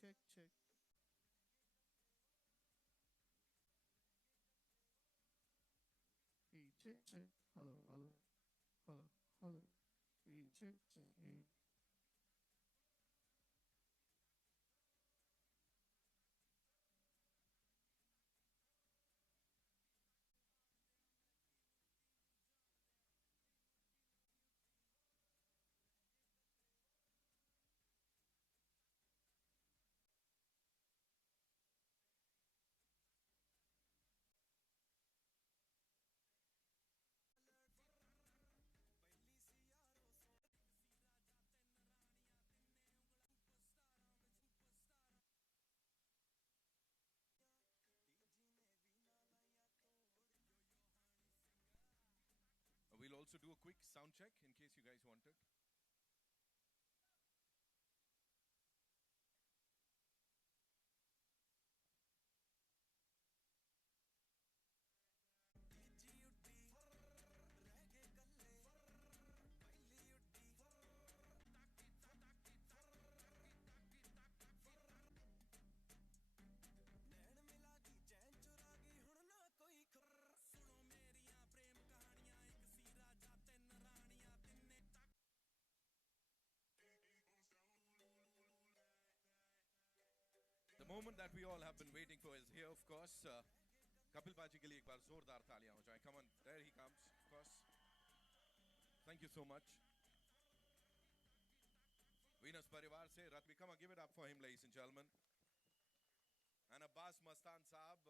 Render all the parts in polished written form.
check, check. Hey, check, check. Hello, hello, hello, hello. Hey, check, check. Hey. We'll also do a quick sound check in case you guys wanted. The moment that we all have been waiting for is here, of course. Kapil Baji ke liye ek baar zordar taaliyan ho jaye. Come on, there he comes, of course. Thank you so much. Venus Parivar se Ratvi, come on, give it up for him, ladies and gentlemen. And Abbas Mastan Saab,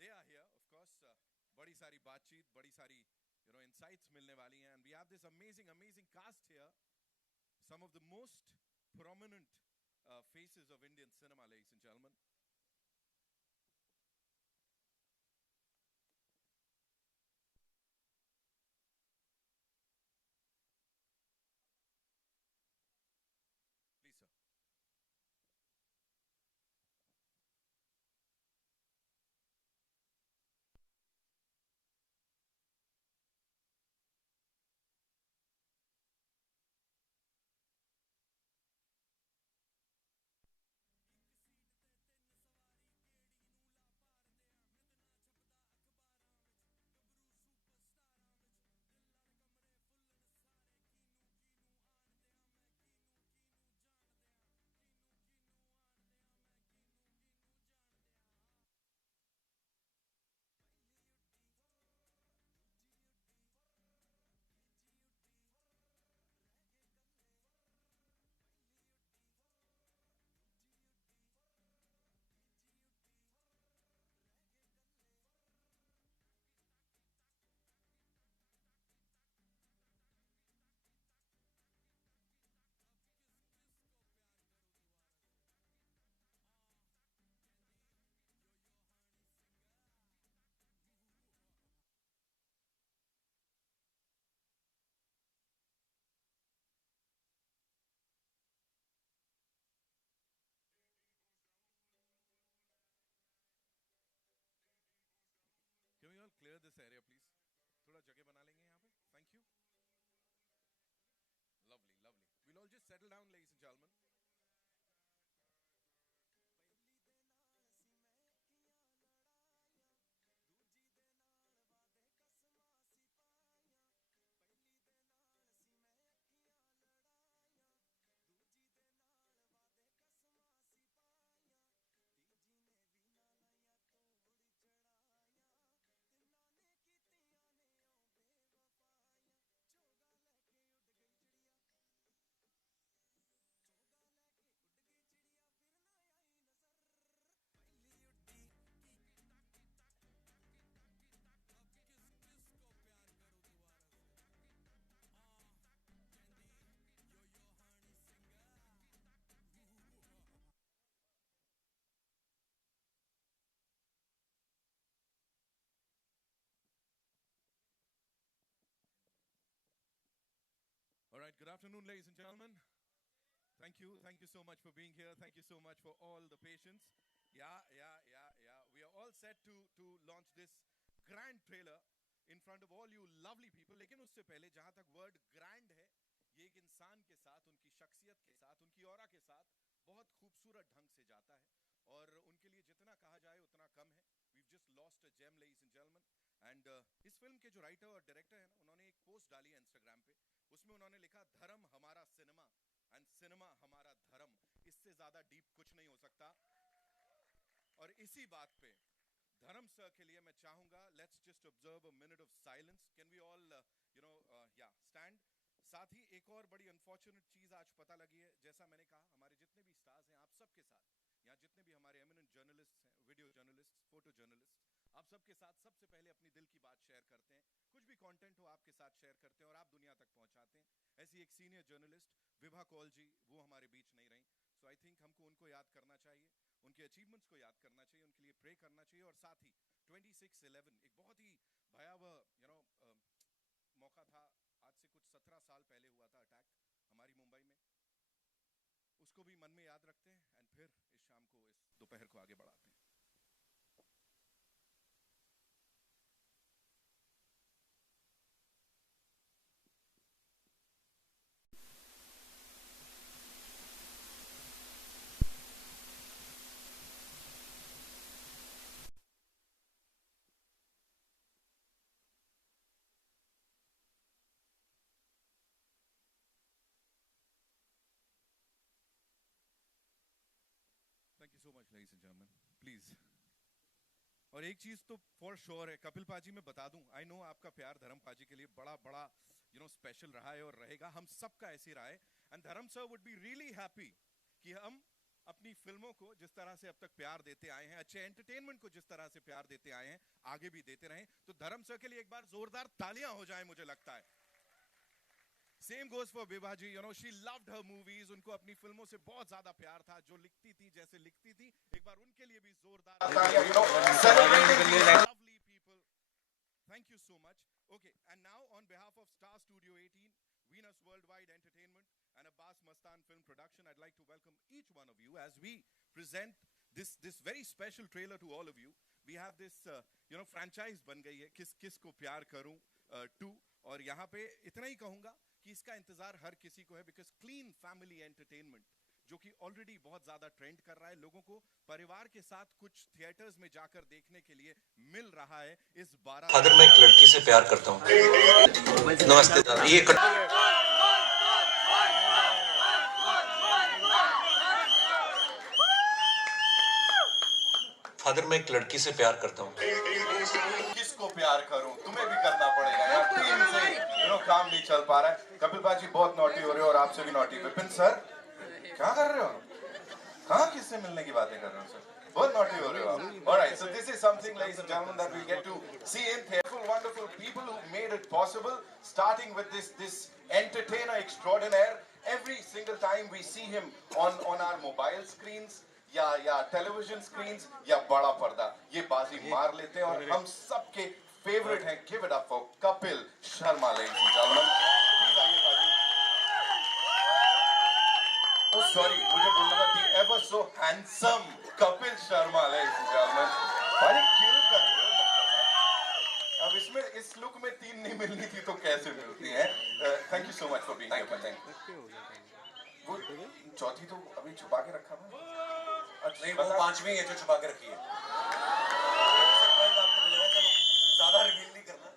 they are here, of course. Badi sari baatcheet, badi sari, insights milne wali hain. And we have this amazing, amazing cast here. Some of the most prominent faces of Indian cinema, ladies and gentlemen. Please, sir. Can we all clear this area, please? Thoda jagah bana lenge yahan pe. Thank you. Lovely, lovely. We'll all just settle down, ladies and gentlemen. All right, good afternoon, ladies and gentlemen. Thank you so much for being here. Thank you so much for all the patience. Yeah. We are all set to launch this grand trailer in front of all you lovely people. लेकिन उससे पहले जहां तक word grand है, ये एक इंसान के साथ, उनकी शख्सियत के साथ, उनकी ऑरा के साथ बहुत खूबसूरत ढंग से जाता है और उनके लिए जितना कहा जाए उतना कम है. We've just lost a gem, ladies and gentlemen. And इस फिल्म के जो राइटर और डायरेक्टर है ना, उन्होंने एक पोस्ट डाली है इंस्टाग्राम पे. उसमें उन्होंने लिखा, धर्म हमारा सिनेमा एंड सिनेमा हमारा धर्म. इससे ज्यादा डीप कुछ नहीं हो सकता. और इसी बात पे धर्म सर के लिए मैं चाहूंगा, let's just observe a minute of silence. Can we all yeah stand. साथ ही एक और बड़ी अनफॉर्चुनेट चीज आज पता लगी है. जैसा मैंने कहा, हमारे जितने भी स्टार्स हैं, आप सबके साथ, यहाँ जितने भी हमारे एमिनेंट जर्नलिस्ट हैं, वीडियो जर्नलिस्ट, फोटो जर्नलिस्ट, आप सबके साथ सबसे पहले अपनी दिल की बात शेयर करते हैं. कुछ भी कंटेंट हो आपके साथ शेयर करते हैं और आप दुनिया तक पहुंचाते हैं. ऐसी एक सीनियर जर्नलिस्ट विभा कौल जी, वो हमारे बीच नहीं रही. सो आई थिंक हमको उनको याद करना चाहिए, उनके अचीवमेंट्स को याद करना चाहिए, उनके लिए प्रे करना चाहिए. और साथ ही 26/11 एक बहुत ही भयावह मौका था. आज से कुछ 17 साल पहले हुआ था अटैक हमारी मुंबई में. उसको भी मन में याद रखते हैं एंड फिर इस शाम को, इस दोपहर को आगे बढ़ाते हैं. Thank you so much ladies and gentleman. Please. और एक चीज तो फॉर श्योर है, कपिल पाजी मैं बता दूं, आई नो आपका प्यार धर्म पाजी के लिए बड़ा बड़ा स्पेशल रहा है और रहेगा. हम सबका ऐसे रहा है. एंड धर्म sir would be really happy कि हम अपनी फिल्मों को जिस तरह से अब तक प्यार देते आए हैं, अच्छे एंटरटेनमेंट को जिस तरह से प्यार देते आए हैं, आगे भी देते रहें. तो धर्म सर के लिए एक बार जोरदार तालियां हो जाए, मुझे लगता है. Same goes for Vibha ji. She loved her movies. उनको अपनी फिल्मों से बहुत ज्यादा प्यार था. जो लिखती थी, जैसे लिखती थी, एक बार उनके लिए भी जोरदार celebrating lovely people. Thank you so much. Okay, and now on behalf of Star Studio 18, Venus Worldwide Entertainment, and Abbas Mastan Film Production, I'd like to welcome each one of you as we present this very special trailer to all of you. We have this franchise बन गई है, किस किस को प्यार करूं 2. और यहाँ पे इतना ही कहूंगा कि इसका इंतजार हर किसी को है, बिकॉज क्लीन फैमिली एंटरटेनमेंट जो कि ऑलरेडी बहुत ज्यादा ट्रेंड कर रहा है, लोगों को परिवार के साथ कुछ थिएटर्स में जाकर देखने के लिए मिल रहा है. इस 12 अगर मैं एक लड़की से प्यार करता हूँ, नमस्ते दादा, ये फादर मैं एक लड़की से प्यार करता हूँ. किसको प्यार करूं, तुम्हें भी करना पड़ेगा यार. टीम से काम नहीं चल पा रहा है. कपिल पाजी बहुत नॉटी हो रहे हो और आपसे भी नॉटी. विपिन सर क्या कर रहे हो, कहाँ किससे मिलने की बातें कर रहे हो सर, बहुत नॉटी हो रहे हो आप. Alright, so this is something, ladies and gentlemen, that we get to see in theatre. Wonderful people who made it possible, starting with this entertainer extraordinaire. Every single time we see him on our mobile screens या television screens या बड़ा पर्दा, ये बाजी मार लेते हैं और हम सबके फेवरेट हैं. Give it up for Kapil Sharma, ladies and gentleman. Please आइए बाजी. Oh sorry, मुझे बोलना था कि ever so handsome Kapil Sharma, ladies and gentlemen. भाई क्यों कर रहे हो? अब इसमें इस लुक में 3 नहीं मिलनी थी तो कैसे मिलती हैं? Thank you so much for being here. वो चौथी तो अभी छुपा के रखा था. नहीं, वो 5वीं है जो छुपा के रखी है. आपको मिलेगा, चलो ज्यादा रिवील नहीं करना.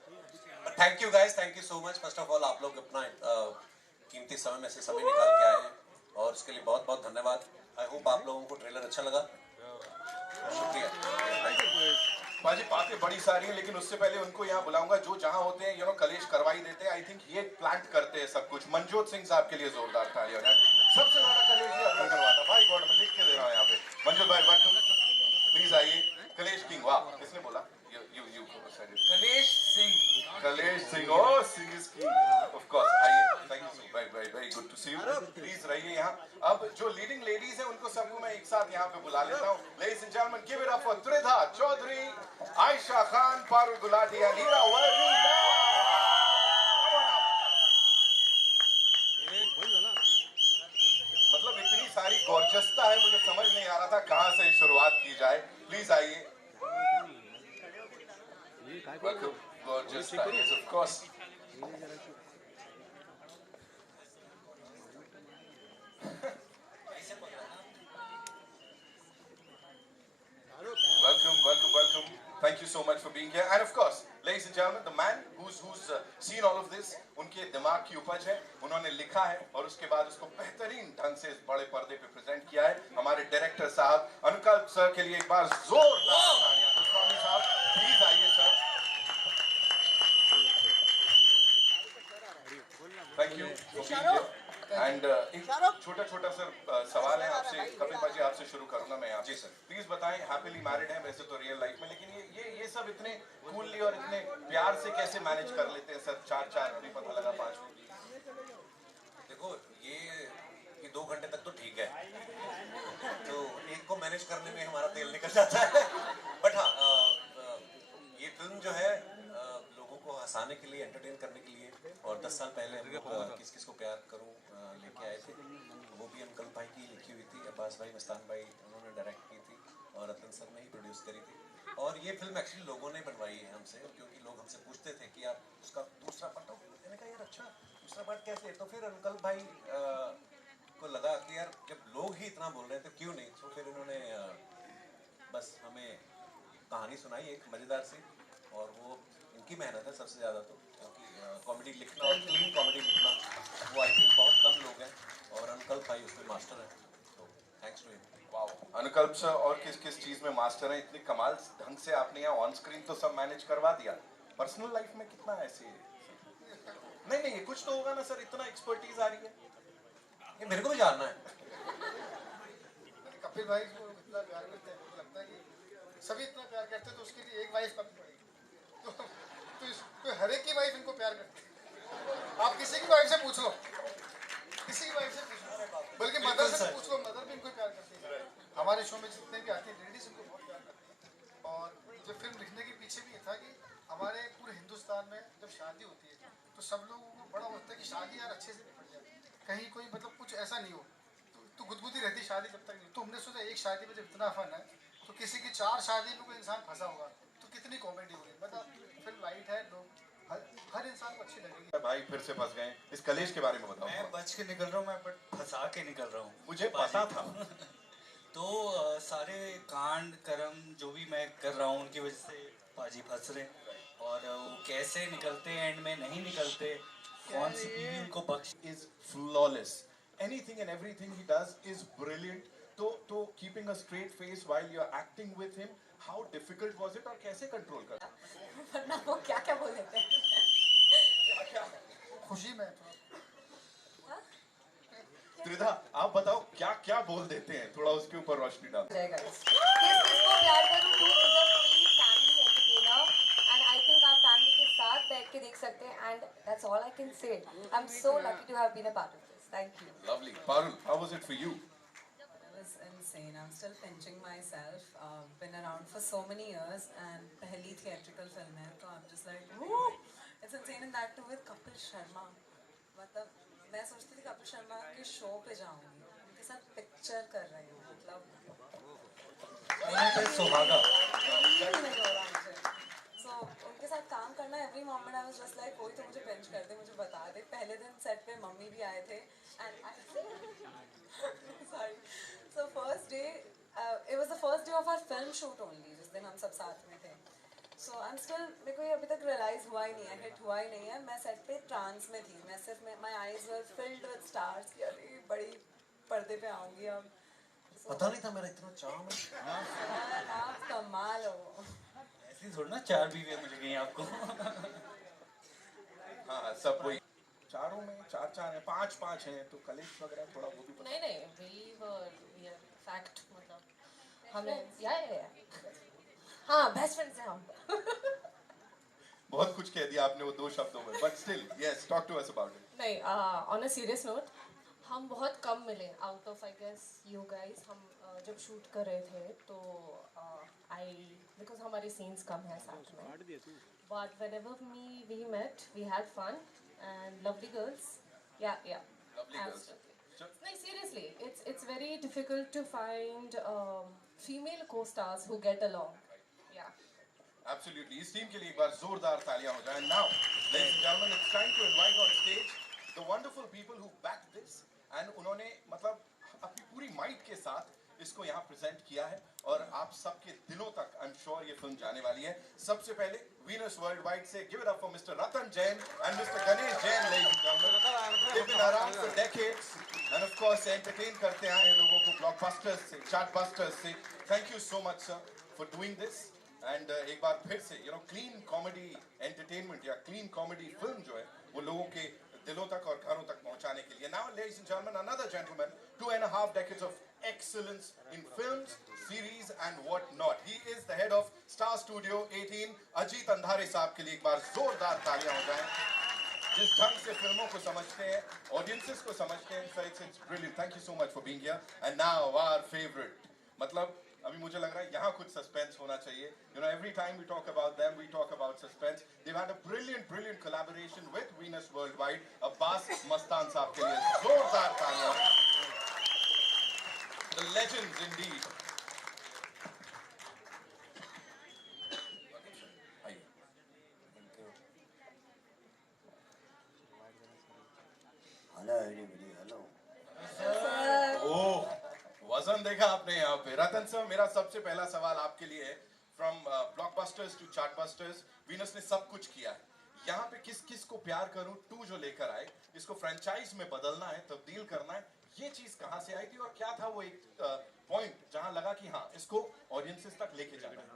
Thank you guys, thank you so much. First of all आप लोग अपना कीमती समय में से समय निकाल के आए हैं और उसके लिए बहुत बहुत धन्यवाद. आई होप आप लोगों को ट्रेलर अच्छा लगा. शुक्रिया. बाजी बातें बड़ी सारी हैं, लेकिन उससे पहले उनको यहाँ बुलाऊंगा जो जहाँ होते हैं कलेश करवाई देते हैं. आई थिंक ये प्लांट करते हैं सब कुछ. मनजोत सिंह साहब के लिए जोरदार तालियां. सबसे ज्यादा कलेश ये अगर करवाता. भाई गॉड, मैं लिख के दे रहा हूँ यहाँ पे. मंजूर भाई वेलकम, प्लीज आइए. कलेश किंग, वाह, किसने बोला? यू Kalesh Singh. Oh Singh is king of course. आइए. Thank you so very very good to see you. Please रहिए यहाँ. अब जो लीडिंग लेडीज हैं उनको सबको मैं एक साथ यहाँ पे बुला लेता हूँ. Ladies and gentleman, give it up for Tridha Choudhary, Ayesha Khan, Parul Gulati and Heera Verma. मतलब इतनी सारी गॉर्जियसता है, मुझे समझ नहीं आ रहा था कहाँ से शुरुआत की जाए. प्लीज आइए. Gorgeous, of course. so much for being here. And of course, ladies and gentlemen, the man who's seen all of this, उनके दिमाग की उपज है, उन्होंने लिखा है और उसके बाद उसको बेहतरीन ढंग से इस बड़े पर्दे पे प्रेजेंट किया है हमारे डायरेक्टर साहब अनुकल्प सर के लिए एक बार जोरदार तालियां। तो स्वामी साहब प्लीज आइए sir. Thank you for being here. And एक छोटा छोटा सर सवाल है आपसे, कपिल भाई आपसे शुरू करूंगा मैं आप। जी सर। प्लीज बताएं, हैप्पीली मैरिड हैं वैसे तो रियल लाइफ में, लेकिन ये सब इतने कूलली और इतने प्यार से कैसे मैनेज कर लेते हैं सर? चार नहीं पता लगा 5 देखो ये 2 घंटे तक तो ठीक है, तो एक को मैनेज करने में हमारा तेल निकल जाता है। बट हाँ, ये फिल्म जो है लोगों को हंसाने के लिए, एंटरटेन करने के लिए, और 10 साल पहले हम लोग किस किस को प्यार करूं लेके आए थे। वो भी अनुकल्प भाई की लिखी हुई थी, अब्बास भाई, मस्तान भाई उन्होंने डायरेक्ट की थी और रतन सर ने ही प्रोड्यूस करी थी। और ये फिल्म एक्चुअली लोगों ने बनवाई है हमसे, क्योंकि लोग हमसे पूछते थे कि आप उसका दूसरा पार्ट हो। मैंने कहा यार अच्छा दूसरा पार्ट कैसे? तो फिर अनुकल्प भाई को लगा कि यार जब लोग ही इतना बोल रहे थे क्यों नहीं, तो फिर इन्होंने बस हमें कहानी सुनाई एक मज़ेदार सी, और वो इनकी मेहनत है सबसे ज़्यादा, तो क्योंकि कॉमेडी लिखना और क्लीन कॉमेडी लिखना वो आई थिंक बहुत कम लोग हैं, और अनुकल्प भाई उसमें मास्टर है, तो thanks to him. Wow Anukalp sir, और किस किस चीज में मास्टर हैं? इतनी कमाल ढंग से आपने यहाँ ऑन स्क्रीन तो सब मैनेज करवा दिया, पर्सनल लाइफ में कितना ऐसे? नहीं ये कुछ तो होगा ना सर, इतना एक्सपर्टीज आ रही है, ये मेरे को भी जानना है। कपिल भाई को इतना प्यार करते हैं, मुझे लगता है कि सभी इतना प्यार करते हैं, तो उसके लिए एक वाइफ कमी पड़ेगी। तो हर एक की वाइफ इनको प्यार करती है। आप किसी की वाइफ से पूछ लो, किसी की वाइफ से पूछ लो, बल्कि मदर से पूछ लो, मदर भी इनको प्यार करती है। हमारे शो में जितने भी आते हैं लेडीज इनको बहुत प्यार करती है। और जो फिल्म लिखने के पीछे भी ये था कि हमारे पूरे हिंदुस्तान में जब शादी होती है तो सब लोगों को बड़ा होता है कि शादी यार अच्छे से निपट जाए, कहीं कोई मतलब कुछ ऐसा नहीं हो, तो गुदगुदी रहती शादी जब तक नहीं। तो हमने सोचा एक शादी में जब इतना फन है, तो किसी की 4 शादी में कोई इंसान फंसा होगा तो कितनी कॉमेडी होगी। मतलब फिल्म लाइट है, लोग हर इंसान को अच्छी लगेगी। भाई फिर से फंस गए, इस कलेश के बारे में बताओ। मैं बच के निकल रहा हूँ, मैं बट फंसा के निकल रहा हूँ, मुझे पता था। तो सारे कांड कर्म जो भी मैं कर रहा हूँ उनकी वजह से पाजी फंस रहे, और वो कैसे निकलते हैं, एंड में नहीं निकलते, कौन सी बीवी उनको बख्श। Is flawless. Anything and everything he does is brilliant. तो keeping a straight face while you're acting with him, how difficult was it और कैसे कंट्रोल कर? वरना वो क्या क्या बोल देते हैं। खुशी में त्रिधा आप बताओ क्या क्या बोल देते हैं, थोड़ा उसके ऊपर रोशनी डाल। जाएगा किसको प्यार करूं two is a fully family entertainer, and I think आप फैमिली के साथ बैठ के देख सकते हैं, and that's all I can say. I am so lucky to have been a part of this. Thank you. Lovely. Parul, how was it for you? It was insane. I'm still pinching myself. Been around for so many years, and पहली theatrical film है, तो I'm just like, woo! It's insane, and that too with Kapil Sharma. मतलब मैं सोचती थी कपिल शर्मा के show पे जाऊंगी, उनके साथ पिक्चर कर रही हूँ, मतलब सुहागा। So उनके साथ काम करना, every moment I was just like, कोई तो मुझे pinch कर दे, मुझे बता दे। पहले दिन सेट पे मम्मी भी आए थे, and sorry. So first day, it was the first day of our film shoot only, जिस दिन हम सब साथ में थे। So I'm still, मेरे को ये अभी तक realize हुआ ही नहीं है, hit हुआ ही नहीं है। मैं सेट पे ट्रांस में थी, मैं सिर्फ my eyes were filled with stars कि अरे बड़ी पर्दे पे आऊँगी अब। पता नहीं था मेरा इतना चार्म है। आप कमाल हो। ऐसी थोड़ी ना 4 बीवियाँ मिल गई आपको। हाँ सब वही, चारों में 4 हैं, 5 हैं, तो कलेश वगैरह थोड़ा वो भी पता। नहीं we are fact, मतलब हमने या हाँ बेस्ट फ्रेंड्स हैं हम। बहुत कुछ कह दिया आपने वो 2 शब्दों में, but still yes, talk to us about it. नहीं, ऑन अ सीरियस नोट, हम बहुत कम मिले out of I guess you guys. हम जब शूट कर रहे थे तो बिकॉज हमारे सीन्स कम हैं साथ में, but whenever we met we had fun and lovely girls. Yeah Lovely girls. नहीं seriously, it's very difficult to find female co-stars who get along. Absolutely. इस टीम के लिए एक बार जोरदार तालियां हो जाएं. Now, ladies and gentlemen, it's time to invite on stage the wonderful people who backed this and उन्होंने मतलब अपनी पूरी माइट के साथ इसको यहाँ प्रेजेंट किया है और आप सबके दिलों तक आई एम श्योर ये फिल्म जाने वाली है। सबसे पहले वीनस वर्ल्ड वाइड से give it up for mister Ratan Jain and mister Ganesh Jain. They've been around for decades and of course entertain करते आए हैं लोगों को ब्लॉकबस्टर्स से, चार्टबस्टर्स से। Thank you so much sir for doing this and एक बार फिर से क्लीन कॉमेडी एंटरटेनमेंट या क्लीन कॉमेडी फिल्म जो है वो लोगों के दिलों तक और घरों तक पहुंचाने के लिए। Now, ladies and gentlemen, another gentleman, 2.5 decades of excellence in films, series and what not. He is the head of Star Studio 18. Ajit अंधारे साहब के लिए एक बार जोरदार तालियां हो जाएं। जिस ढंग से फिल्मों को समझते हैं, ऑडियंसेस को समझते हैं, so it's brilliant. Thank you so much for being here. And now our favorite, मतलब अभी मुझे लग रहा है यहाँ कुछ सस्पेंस होना चाहिए। Every time we talk about them, we talk about suspense. They've had a brilliant collaboration with Venus Worldwide. Abbas Mastan साहब के लिए जोरदार तालियां। The legends indeed. Hello everybody, hello. वजन देखा आपने यहाँ पे। रतन सर, मेरा सबसे पहला सवाल आपके लिए है। From blockbusters to chartbusters, Venus ने सब कुछ किया है। यहाँ पे किस किस को प्यार करूं 2 जो लेकर आए, इसको फ्रेंचाइज में बदलना है, तब्दील करना है, ये चीज कहाँ से आई थी और क्या था वो एक पॉइंट जहाँ लगा कि हाँ इसको ऑडियंसेस तक लेके जाना है?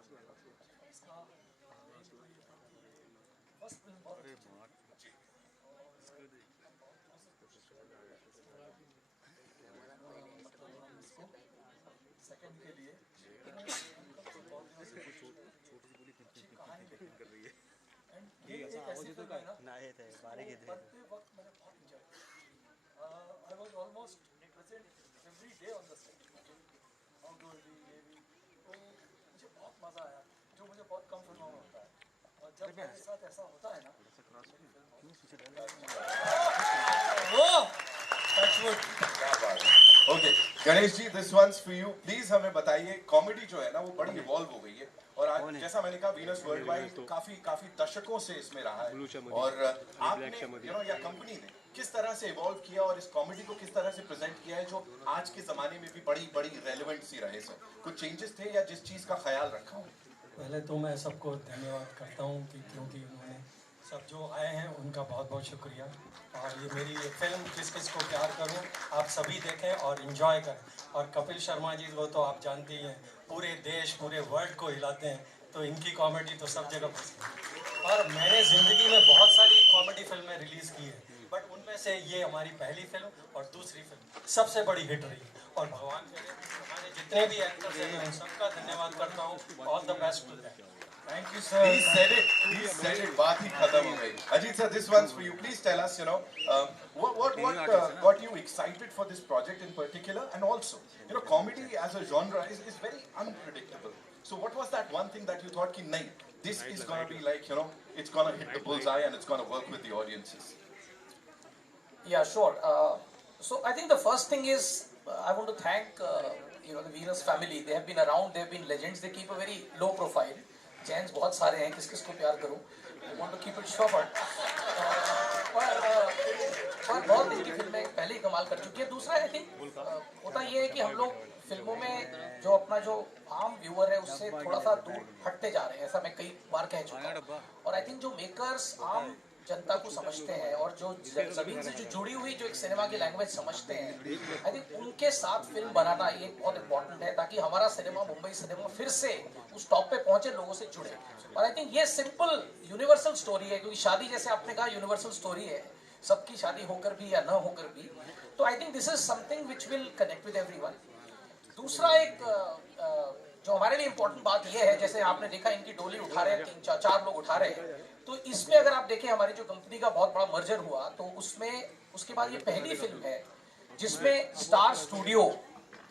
सेकंड के लिए ये एक ऐसी फिल्म है ना पढ़ते वक्त मैंने बहुत एंजॉय किया। I was almost present every day on the set. तो मुझे बहुत मज़ा आया, जो मुझे बहुत कम फिल्मों में होता है। और जब मेरे साथ ऐसा होता है ना, okay Ganesh ji, this one's for you. Please हमें बताइए, कॉमेडी जो है ना वो बड़ी इवॉल्व हो गई है और आज जैसा मैंने कहा वीनस वर्ल्ड वाइड काफी दशकों से इसमें रहा है और आपने या कंपनी ने किस तरह से इवॉल्व किया और इस कॉमेडी को किस तरह से प्रेजेंट किया है जो आज के जमाने में भी बड़ी रेलेवेंट सी रहे। सर कुछ चेंजेस थे या जिस चीज का ख्याल रखा हो? पहले तो मैं सबको धन्यवाद करता हूँ कि क्योंकि उन्होंने सब जो आए हैं उनका बहुत बहुत शुक्रिया। और ये मेरी ये फिल्म किस किस को प्यार करूँ आप सभी देखें और इन्जॉय करें। और कपिल शर्मा जी वो तो आप जानते ही हैं, पूरे देश पूरे वर्ल्ड को हिलाते हैं, तो इनकी कॉमेडी तो सब जगह पसंद है। और मैंने ज़िंदगी में बहुत सारी कॉमेडी फिल्में रिलीज़ की है, बट उनमें से ये हमारी पहली फिल्म और दूसरी फिल्म सबसे बड़ी हिट रही। और भगवान करे हमारे जितने भी एक्टर्स हैं मैं उन सबका धन्यवाद करता हूँ। All the best to them. Thank you, sir. He said it. बात ही खत्म हो गई। Ajit sir, this one's for you. Please tell us, what got you excited for this project in particular, and also, comedy as a genre is very unpredictable. So, what was that one thing that you thought, कि नहीं, this is gonna be like, it's gonna hit the bullseye and it's gonna work with the audiences? Yeah, sure. So I think the first thing is I want to thank the Venus family. They have been around. They have been legends. They keep a very low profile. Jains बहुत सारे हैं, किस किस को प्यार करूं। I want to keep it short. पर बहुत इनकी फिल्में पहले ही कमाल कर चुकी है। दूसरा आई थिंक होता ये है कि हम लोग फिल्मों में जो अपना जो आम व्यूअर है उससे थोड़ा सा दूर हटते जा रहे हैं, ऐसा मैं कई बार कह चुका हूँ। और आई थिंक जो मेकर्स आम जनता को समझते हैं और जो जमीन से जो जुड़ी हुई जो एक सिनेमा की लैंग्वेज समझते हैं, आई थिंक उनके साथ फिल्म बनाना ये बहुत इंपॉर्टेंट है ताकि हमारा सिनेमा, मुंबई सिनेमा फिर से उस टॉप पे पहुंचे, लोगों से जुड़े। और आई थिंक ये सिंपल यूनिवर्सल स्टोरी है, क्योंकि शादी जैसे आपने कहा यूनिवर्सल स्टोरी है, सबकी शादी होकर भी या न होकर भी। तो I think this is something which will connect with everyone. दूसरा एक जो हमारे लिए इम्पोर्टेंट बात यह है, जैसे आपने देखा इनकी डोली उठा रहे हैं, 3-4 लोग उठा रहे हैं, तो इसमें अगर आप देखें हमारी जो कंपनी का बहुत बड़ा मर्जर हुआ, तो उसमें उसके बाद ये पहली फिल्म है जिसमें स्टार स्टूडियो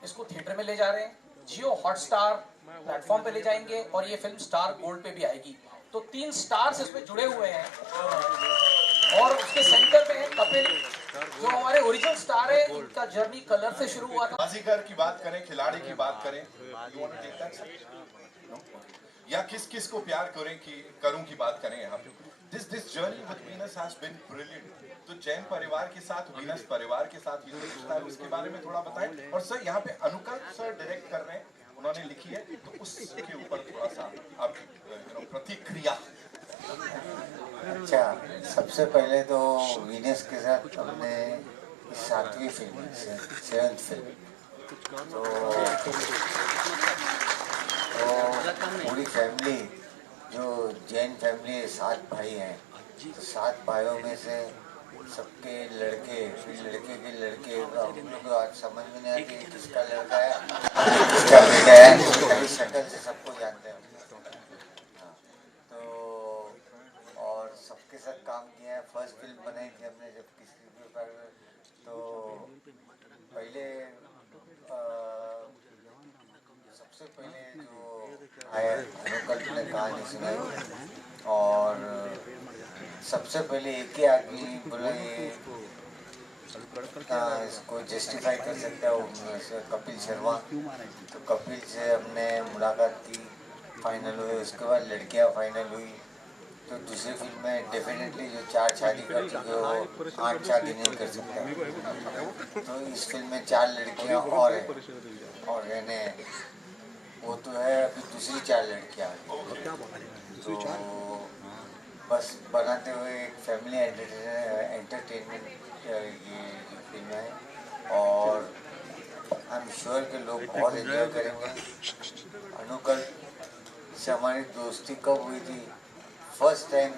इसको थिएटर में ले जा रहे हैं, जियो हॉटस्टार प्लेटफॉर्म पे ले जाएंगे और ये फिल्म स्टार गोल्ड पे भी आएगी। तो 3 स्टार्स इसमें जुड़े हुए हैं और उसके सेंटर पे है कपिल, जो हमारे ओरिजिनल स्टार है। इनका जर्नी कलर से शुरू हुआ था। बाजीगर की बात करें, खिलाड़ी की बात करें, या किस किस को प्यार करूं की बात करें यहाँ पे। This journey with Venus has been brilliant. तो जैन परिवार के साथ, वीनस परिवार के साथ ये रिश्ता है, उसके बारे में थोड़ा बताएं। और सर यहाँ पे अनुकल्प सर डायरेक्ट कर रहे हैं, उन्होंने लिखी है, तो उसके ऊपर थोड़ा सा आपकी प्रतिक्रिया। अच्छा, सबसे पहले तो वीनस के साथ हमने 7वीं फिल्म, 7th फिल्म, तो पूरी फैमिली, जो जैन फैमिली 7 भाई हैं, तो 7 भाइयों में से सबके लड़के, फिर लड़के के लड़के, हम लोग को आज समझ में नहीं आती किसका लड़का है किसका बेटा है, कभी शक्ल से सबको जानते हैं। तो और सबके साथ काम किया है। फर्स्ट फिल्म बनाई थी हमने जब किसी के ऊपर, तो पहले सबसे पहले जो आया अनुकल्प ने कहानी सुनाई, और सबसे पहले एक ही आदमी बोला ये इसको जस्टिफाई कर सकता है, कपिल शर्मा। तो कपिल से हमने मुलाकात की, फाइनल हुए, उसके बाद लड़कियां फाइनल हुई। तो दूसरी फिल्म में डेफिनेटली जो 4 शादी कर चुके हो 8 शादी नहीं कर सकता, तो इस फिल्म में 4 लड़कियां और हैं, और रहने वो तो है अभी दूसरी 4 लड़कियां आ गई। तो बस बनाते हुए एक फैमिली एंटरटेनमेंट ये फिल्म है, और आई एम श्योर कि लोग बहुत एंजॉय करेंगे। अनुकल्प से हमारी दोस्ती कब हुई थी? फर्स्ट टाइम,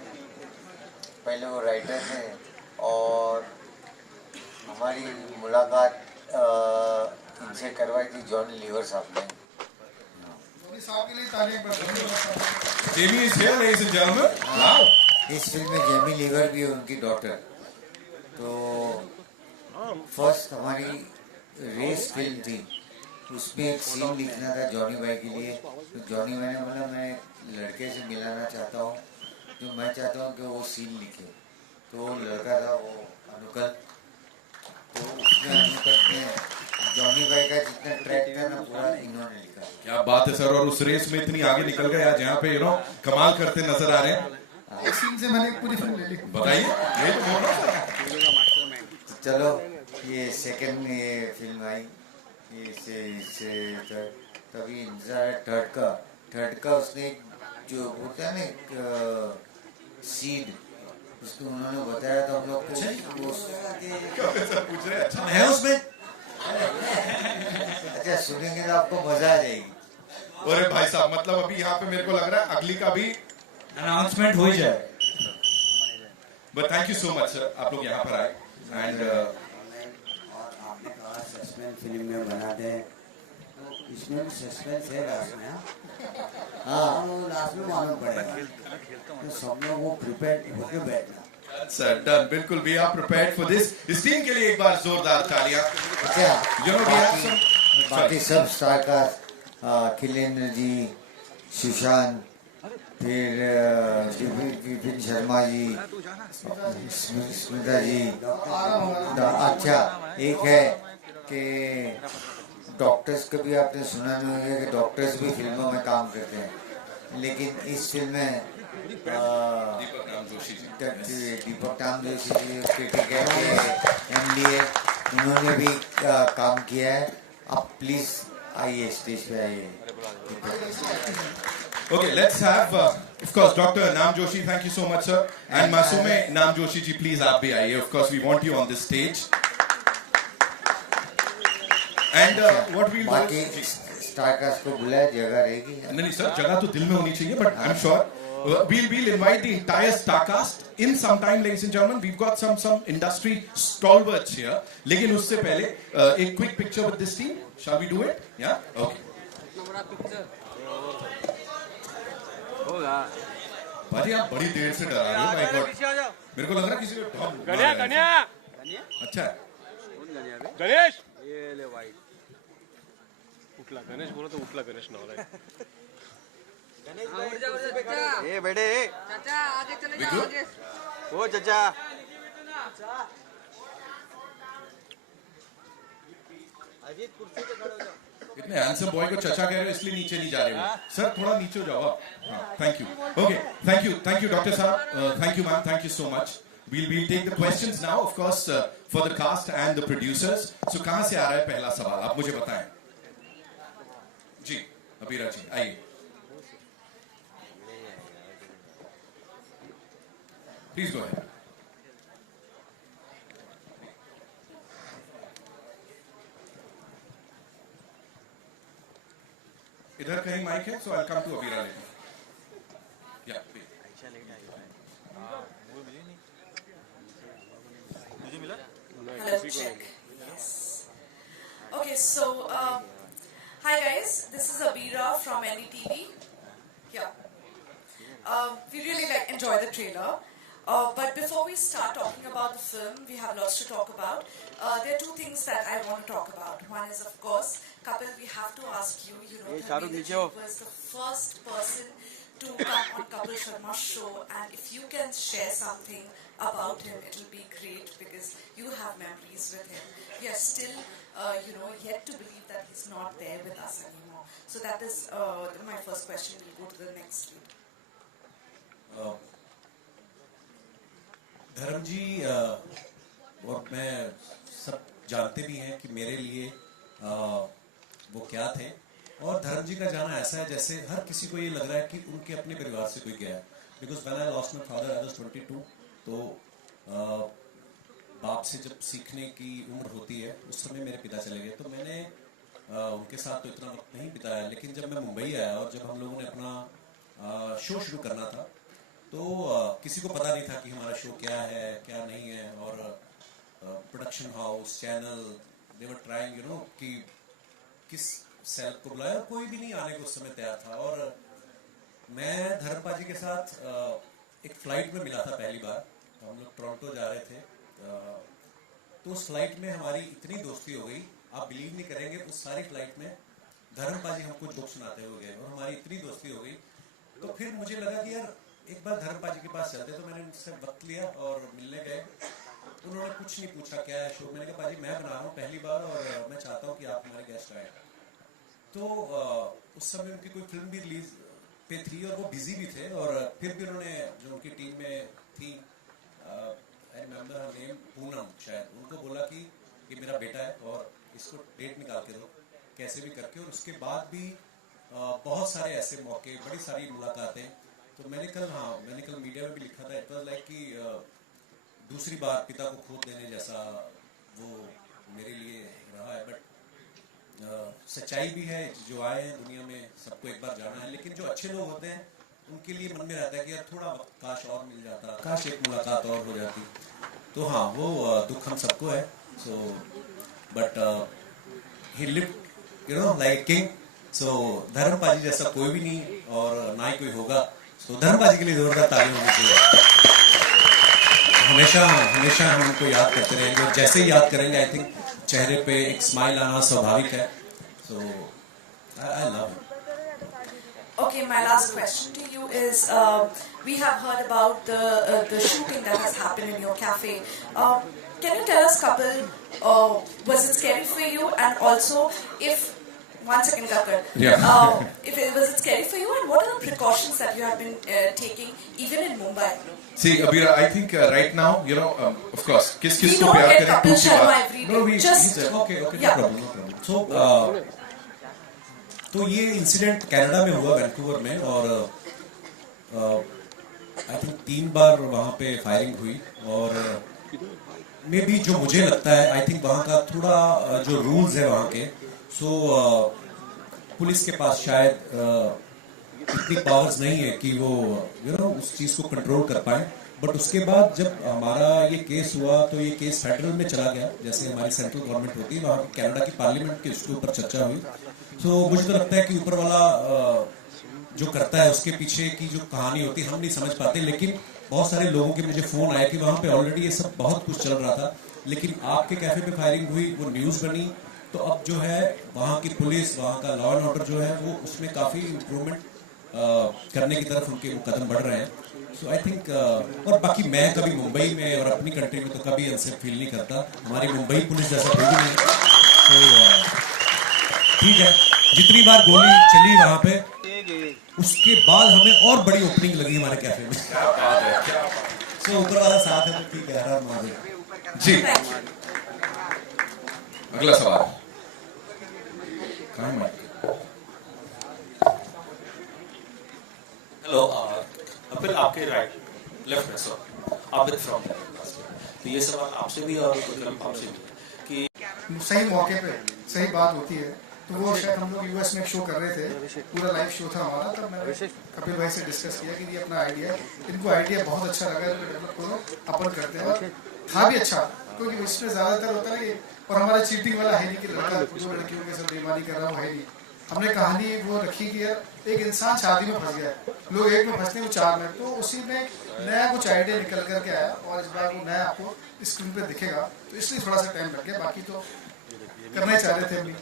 पहले वो राइटर थे और हमारी मुलाकात इनसे करवाई थी जॉन लीवर साहब ने। Jamie is here, ladies and gentlemen. Wow. इस फिल्म में जेमी लीवर भी है, उनकी डॉटर। तो फर्स्ट हमारी रेस फिल्म थी, उसमें एक सीन लिखना था जॉनी भाई के लिए। तो जॉनी भाई ने बोला मैं लड़के से मिलाना चाहता हूँ, तो मैं चाहता हूँ कि वो सीन लिखे। तो वो लड़का था वो अनुकल्प, तो उसने अनुकल्प ने जॉनी भाई का जितना ट्रैक था ना पूरा इन्होंने लिखा। क्या बात है सर, और उस रेस में इतनी आगे निकल गए आज, यहाँ पे कमाल करते नजर आ रहे हैं। एक सीन से मैंने पूरी फिल्म ले ली। बताइए, ये तो बोल रहा हूं। चलो ये सेकंड में ये फिल्म आई, इससे तभी इंतजार है थर्ड का उसने जो होता है ना सीड, उसको उन्होंने बताया तो हम लोग को है उसमें। अच्छा सुनेंगे तो आपको मजा आ जाएगी। अरे भाई साहब, मतलब अभी यहाँ पे मेरे को लग रहा है अगली का भी अनाउंसमेंट हो जाए। But thank you so much sir, आप लोग यहाँ पर आए एंड आपने कहा सस्पेंस फिल्म में बना दे, इसमें भी सस्पेंस है लास्ट में। हाँ वो लास्ट में मालूम पड़ेगा, तो सब लोग वो प्रिपेयर होके बैठना। सर डन, बिल्कुल we are prepared for this. इस टीम के लिए एक बार जोरदार तालियां। अच्छा बाकी सब स्टार कास्ट, खिलेंद्र जी, सुशांत, फिर विपिन शर्मा जी, स्मिता जी। अच्छा एक है कि डॉक्टर्स का भी आपने सुना नहीं होगा कि डॉक्टर्स भी फिल्मों में काम करते हैं, लेकिन इस फिल्म में दीपक नाम जोशी जी क्रिटिकल के MDA, उन्होंने भी काम किया है। आप प्लीज आइए, स्टेज पे आइए। Okay, let's have, of course, Dr. Nam Joshi, thank you so much, sir. And Masume Nam Joshi ji, please aap bhi aiye. Of course, we want you on this stage. And what we'll बाकी star cast को बुलाया, जगह रहेगी? नहीं sir, जगह तो दिल में होनी चाहिए, but I'm sure we'll invite the entire star cast in some time, ladies and gentlemen. We've got some industry stalwarts here. लेकिन उससे पहले एक quick picture with this team. Shall we do it? Yeah? Okay. भाजी आप बड़ी देर से डरा रहे हो, माय गॉड। मेरे को लग रहा है किसी को गणिया अच्छा है। गणेश ये ले भाई, उठला गणेश बोलो तो उठला गणेश ना हो रहा है। ए बेटे चाचा आगे चले जाओ, आगे ओ चाचा। अजीत कुर्सी पे खड़े हो जाओ। इतने हैंडसम बॉय को चचा कह रहे हो इसलिए नीचे नहीं जा रहे हो सर, थोड़ा नीचे हो जाओ आप। Thank you. Okay, thank you doctor साहब, thank you ma'am, thank you so much. we'll take the questions now, of course, for the cast and the producers. So कहां से आ रहा है पहला सवाल, आप मुझे बताएं जी। अबीरा जी आइए, प्लीज गो अहेड। इधर कहीं माइक है, so I come to Abira letter. या Hello, check. Yes. Okay, so hi guys, this is Abira from NDTV. Yeah. We really enjoy the trailer. But before we start talking about the film, we have lots to talk about. There are two things that I want to talk about. One is, of course, Kapil, we have to ask you, Dharmendra was the first person to come on Kapil Sharma's show, and if you can share something about him, it will be great because you have memories with him. We are still, yet to believe that he's not there with us anymore. So that is my first question. We'll go to the next one. धर्म जी और मैं सब जानते भी हैं कि मेरे लिए वो क्या थे, और धर्म जी का जाना ऐसा है जैसे हर किसी को ये लग रहा है कि उनके अपने परिवार से कोई गया है। Because when I lost my father I was 22, तो बाप से जब सीखने की उम्र होती है उस समय मेरे पिता चले गए, तो मैंने उनके साथ तो इतना वक्त नहीं बिताया। लेकिन जब मैं मुंबई आया और जब हम लोगों ने अपना शो शुरू करना था, तो किसी को पता नहीं था कि हमारा शो क्या है क्या नहीं है, और production house channel they were trying कि किस सेल्फ को बुलाया, कोई भी नहीं आने को उस समय तैयार था। और मैं धर्मपाल जी के साथ एक फ्लाइट में मिला था पहली बार, हम लोग टोरंटो जा रहे थे, तो उस फ्लाइट में हमारी इतनी दोस्ती हो गई, आप बिलीव नहीं करेंगे, उस सारी फ्लाइट में धर्मपाल जी हमको जोक सुनाते हुए गए और हमारी इतनी दोस्ती हो गई। तो फिर मुझे लगा कि यार एक बार धर्मपाल जी के पास चलते, तो मैंने उनसे वक्त लिया और मिलने गए। उन्होंने कुछ नहीं पूछा क्या है शो, मैंने कहा पाजी मैं बना रहा हूँ पहली बार और मैं चाहता हूँ कि आप हमारे गेस्ट आए। तो उस समय उनकी कोई फिल्म भी रिलीज पे थी और वो बिजी भी थे, और फिर भी उन्होंने जो उनकी टीम में थी, I remember her name, Poonam शायद, उनको बोला कि ये मेरा बेटा है और इसको डेट निकाल के दो कैसे भी करके। और उसके बाद भी बहुत सारे ऐसे मौके, बड़ी सारी मुलाकातें। तो मैंने कल मीडिया में भी लिखा था, इट वाज लाइक कि दूसरी बार पिता को खो देने जैसा वो मेरे लिए रहा है। बट सच्चाई भी है, जो आए हैं दुनिया में सबको एक बार जाना है, लेकिन जो अच्छे लोग होते हैं उनके लिए मन में रहता है कि यार थोड़ा वक्त काश और मिल जाता, काश एक मुलाकात और हो जाती। तो हाँ, वो दुख हम सबको है। So but he lived like king. So Dharmpal ji जैसा कोई भी नहीं और ना ही कोई होगा। तो धर्मपाल जी के लिए जोरदार ताली होनी चाहिए। हमेशा हमेशा हम उनको याद करते रहेंगे, और जैसे ही याद करेंगे आई थिंक चेहरे पे एक स्माइल आना स्वाभाविक है। So I love him. Okay, my last question to you is, we have heard about the shooting that has happened in your cafe. Can you tell us, Kapil, was it scary for you? And also, if, one second, Kapil, was it scary for you? And what are the precautions that you have been taking, even in Mumbai? See, Abira, I think right now, of course, किस We को don't प्यार get करें Kapil दूसरी Sharma बात। every day. Just, okay, no yeah. problem. So, तो ये incident Canada में हुआ, वैंकूवर में, और आई थिंक 3 बार वहाँ पे फायरिंग हुई। और मे बी जो मुझे लगता है, आई थिंक वहाँ का थोड़ा जो रूल्स है वहाँ के, सो पुलिस के पास शायद इतनी पावर्स नहीं है कि वो उस चीज़ को कंट्रोल कर पाए। बट उसके बाद जब हमारा ये केस हुआ, तो ये केस फेडरल में चला गया, जैसे हमारी सेंट्रल गवर्नमेंट होती है, वहाँ की कनाडा की पार्लियामेंट के उसके ऊपर चर्चा हुई। तो मुझे तो लगता है कि ऊपर वाला जो करता है उसके पीछे की जो कहानी होती है हम नहीं समझ पाते। लेकिन बहुत सारे लोगों के मुझे फोन आए कि वहाँ पे ऑलरेडी ये सब बहुत कुछ चल रहा था, लेकिन आपके कैफे पे फायरिंग हुई, वो न्यूज़ बनी, तो अब जो है वहाँ की पुलिस, वहाँ का लॉ एंड ऑर्डर जो है वो उसमें काफ़ी इम्प्रूवमेंट करने की तरफ उनके वो कदम बढ़ रहे हैं। सो आई थिंक, और बाकी मैं कभी मुंबई में और अपनी कंट्री में तो कभी अनसेफ फील नहीं करता। हमारी मुंबई पुलिस जैसा कोई भी नहीं। तो ठीक है, जितनी बार गोली चली वहां पे, उसके बाद हमें और बड़ी ओपनिंग लगी हमारे कैफे में। सो ऊपर वाला साथ है, ठीक है, हर महादेव जी। अगला सवाल। आपके राइट लेफ्ट में सर आबिद फ्रॉम, तो ये सवाल आपसे भी और आपसे भी कि सही मौके पे सही बात होती है। तो वो शायद हम लोग यूएस में शो कर रहे थे, पूरा लाइव शो था हमारा, तब मैंने कपिल भाई से डिस्कस किया कि ये अपना आइडिया, इनको आइडिया बहुत अच्छा लगा, इनको डेवलप करो, अपन करते हैं। था भी अच्छा, क्योंकि इसमें ज़्यादातर होता है कि, और हमारा चीटिंग वाला है नहीं कि लड़का दो लड़कियों के साथ बेईमानी कर रहा हो, है नहीं। हमने कहानी वो रखी कि यार एक इंसान शादी में फंस गया, लोग एक में फंसते हैं, वो चार में, तो उसी में नया कुछ आइडिया निकल करके आया, और इस बार वो नया आपको स्क्रीन पे दिखेगा, तो इसलिए थोड़ा सा टाइम लग गया, बाकी तो करना ही चाह रहे थे अभी।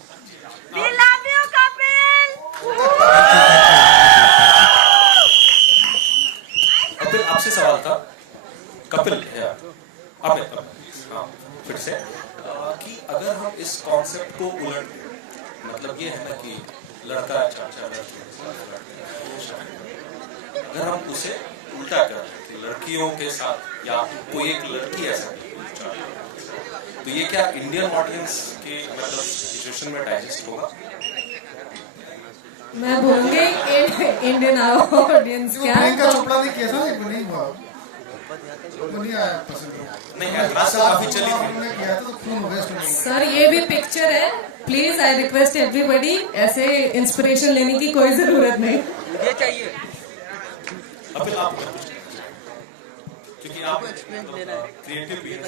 कपिल आपसे सवाल था, कपिल अमित, हाँ फिर से कि अगर हम इस कॉन्सेप्ट को उलट, मतलब ये है ना कि लड़का चाचा अगर हम उसे उल्टा कर लड़कियों के साथ या कोई एक लड़की ऐसा, तो ये क्या इंडियन ऑडियंस के मतलब सिचुएशन में डाइजेस्ट होगा? मैं बोलूँगी इंडियन ऑडियंस क्या प्रियंका चोपड़ा ने किया था, वो नहीं हुआ, वो नहीं आया पसंद। नहीं काफी चली किया था तो खून हो गया। सर ये भी पिक्चर है, प्लीज आई रिक्वेस्ट एवरीबॉडी, ऐसे इंस्पिरेशन लेने की कोई जरूरत नहीं, ये चाहिए। अभी आप क्योंकि आप क्रिएटिव भी हैं,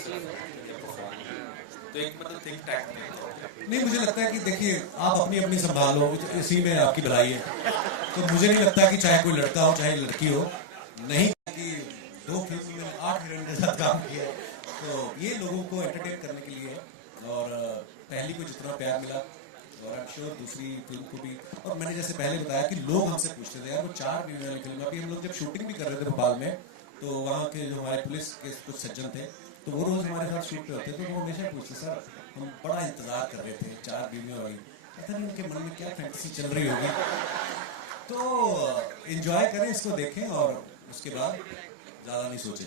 तो एक मतलब थिंक टैंक नहीं, मुझे लगता है कि देखिए आप अपनी अपनी संभाल लो, इसी में आपकी भलाई है। तो मुझे नहीं लगता कि चाहे कोई लड़का हो चाहे लड़की हो, नहीं कि 2 फिल्म में 8 हीरोइन के साथ काम किया, तो ये लोगों को एंटरटेन करने के लिए, और पहली को जितना प्यार मिला, और आई एम श्योर दूसरी फिल्म को भी। और मैंने जैसे पहले बताया कि लोग हमसे पूछते थे यार वो 4 व्यूअर वाली फिल्म, अभी हम लोग जब शूटिंग भी कर रहे थे भोपाल में, तो वहाँ के जो हमारे पुलिस के कुछ सज्जन थे, तो वो रोज हमारे साथ शूट पे होते, तो वो हमेशा पूछते सर हम बड़ा इंतजार कर रहे थे 4 व्यूअर वाली, पता नहीं उनके मन में क्या फैंटेसी चल रही होगी। तो एंजॉय करें, इसको देखें और उसके बाद ज़्यादा नहीं सोचें।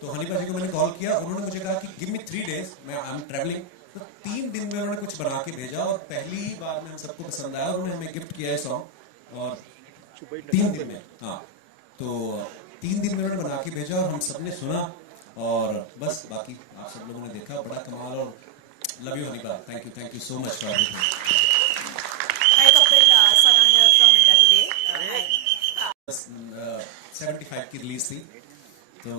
तो हनीफा जी को मैंने कॉल किया, उन्होंने मुझे कहा कि गिव मी 3 days, मैं आई एम ट्रैवलिंग, तो 3 दिन में उन्होंने कुछ बना के भेजा, और पहली बार में हम सबको पसंद आया, उन्होंने हमें गिफ्ट किया है सॉन्ग, और 3 दिन में, हाँ तो 3 दिन में उन्होंने बना के भेजा और हम सबने सुना, और बस बाकी आप सब लोगों ने देखा, बड़ा कमाल। और love you Hanifa, thank you so much for everything. Hi Kapil, Sana here from India Today. 75 की रिलीज थी, तो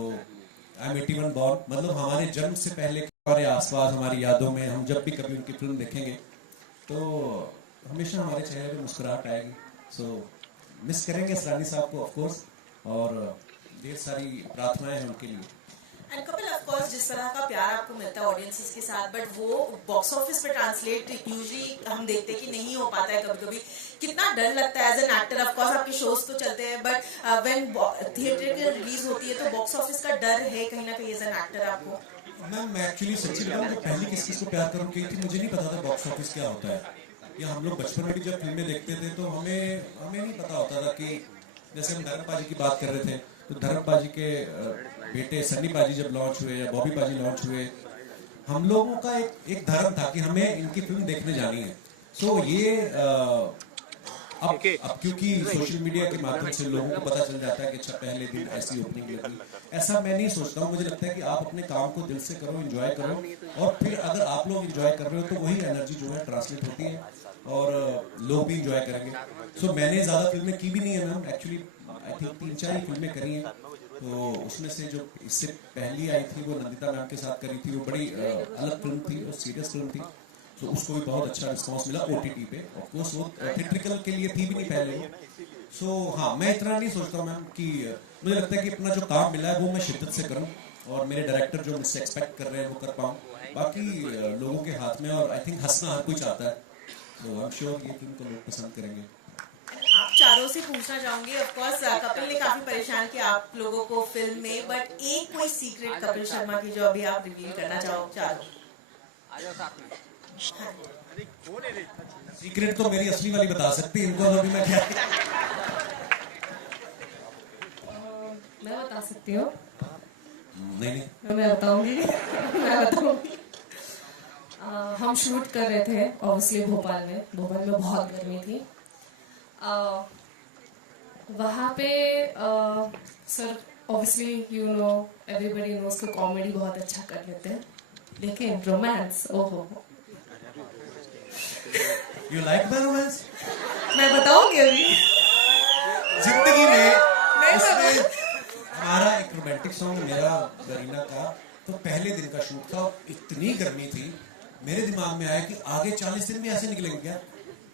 आई एम 81 बॉर्न, मतलब हमारे जन्म से पहले हमारे आसपास हमारी यादों में हम जब भी कभी उनकी फिल्म देखेंगे तो हमेशा हमारे चेहरे पे मुस्कुराहट आएगी। सो मिस करेंगे सरानी साहब को ऑफ कोर्स, और ढेर सारी प्रार्थनाएं हैं उनके लिए। एंड कपिल ऑफ कोर्स जिस तरह का प्यार आपको मिलता है ऑडियंसेस के साथ, बट वो बॉक्स ऑफिस पे ट्रांसलेट यूजुअली हम देखते हैं कि नहीं हो पाता है कभी कभी। कितना डर लगता है as an actor? Of course आपके शोज तो चलते हैं, बट व्हेन थिएटर की रिलीज होती है तो बॉक्स ऑफिस का डर है कहीं ना कहीं एज एन एक्टर आपको? मैम मैं एक्चुअली सच्ची बताऊं तो पहली किस किस को प्यार करूं की थी, मुझे नहीं पता था बॉक्स ऑफिस क्या होता है। या हम लोग बचपन में भी जब फिल्में देखते थे तो हमें नहीं पता होता था कि, जैसे हम धर्म पाजी की बात कर रहे थे, तो धर्म पाजी के बेटे सन्नी पाजी जब लॉन्च हुए या बॉबी पाजी लॉन्च हुए, हम लोगों का एक धर्म था कि हमें इनकी फिल्म देखने जानी है। सो ये अब क्योंकि सोशल मीडिया के माध्यम से लोगों को पता चल जाता है कि अच्छा पहले दिन ऐसी ओपनिंग लगी, ऐसा मैं नहीं सोचता हूँ। मुझे लगता है कि आप अपने काम को दिल से करो, एंजॉय करो, और फिर अगर आप लोग एंजॉय कर रहे हो तो वही एनर्जी जो है ट्रांसलेट होती है और लोग भी एंजॉय करेंगे। सो मैंने ज़्यादा फिल्में की भी नहीं है मैम, एक्चुअली आई थिंक 3-4 ही फिल्में करी हैं, तो उसमें से जो इससे पहली आई थी वो नंदिता मैम के साथ करी थी, वो बड़ी अलग फिल्म थी, वो सीरियस फिल्म थी, तो उसको भी बहुत अच्छा रिस्पांस मिला OTT पे। ऑफ कोर्स वो थिएट्रिकल के लिए थी भी नहीं पहले। सो हाँ, मैं इतना नहीं सोचता मैम कि, मुझे लगता है कि अपना जो काम मिला है वो मैं शिद्दत से करूं और मेरे डायरेक्टर जो मुझसे एक्सपेक्ट कर रहे हैं वो कर पाऊं, बाकी लोगों के हाथ में। और आई थिंक हंसना हर कोई चाहता है, तो आई एम श्योर ये फिल्म को लोग पसंद करेंगे। आप चारों से पूछना चाहूंगी, ऑफ कोर्स कपिल ने काफी परेशान किया आप लोगों को फिल्म में, बट एक कोई सीक्रेट कपिल शर्मा की जो अभी आप रिवील करना चाहो चारों? सीक्रेट तो मेरी असली वाली बता सकती है, इनको अभी मैं क्या मैं बता सकती हूँ? नहीं मैं बताऊंगी मैं बताऊंगी। हम शूट कर रहे थे ऑब्वियसली भोपाल में बहुत गर्मी थी। वहाँ पे sir obviously you know everybody knows कि कॉमेडी बहुत अच्छा कर लेते हैं, लेकिन रोमांस ओहो। You like my romance? मैं बताऊंगी अभी। जिंदगी में नहीं उसमें हमारा एक रोमांटिक सॉन्ग मेरा गरीना का तो पहले दिन का शूट था, इतनी गर्मी थी, मेरे दिमाग में आया कि आगे 40 दिन में ऐसे निकलेंगे क्या।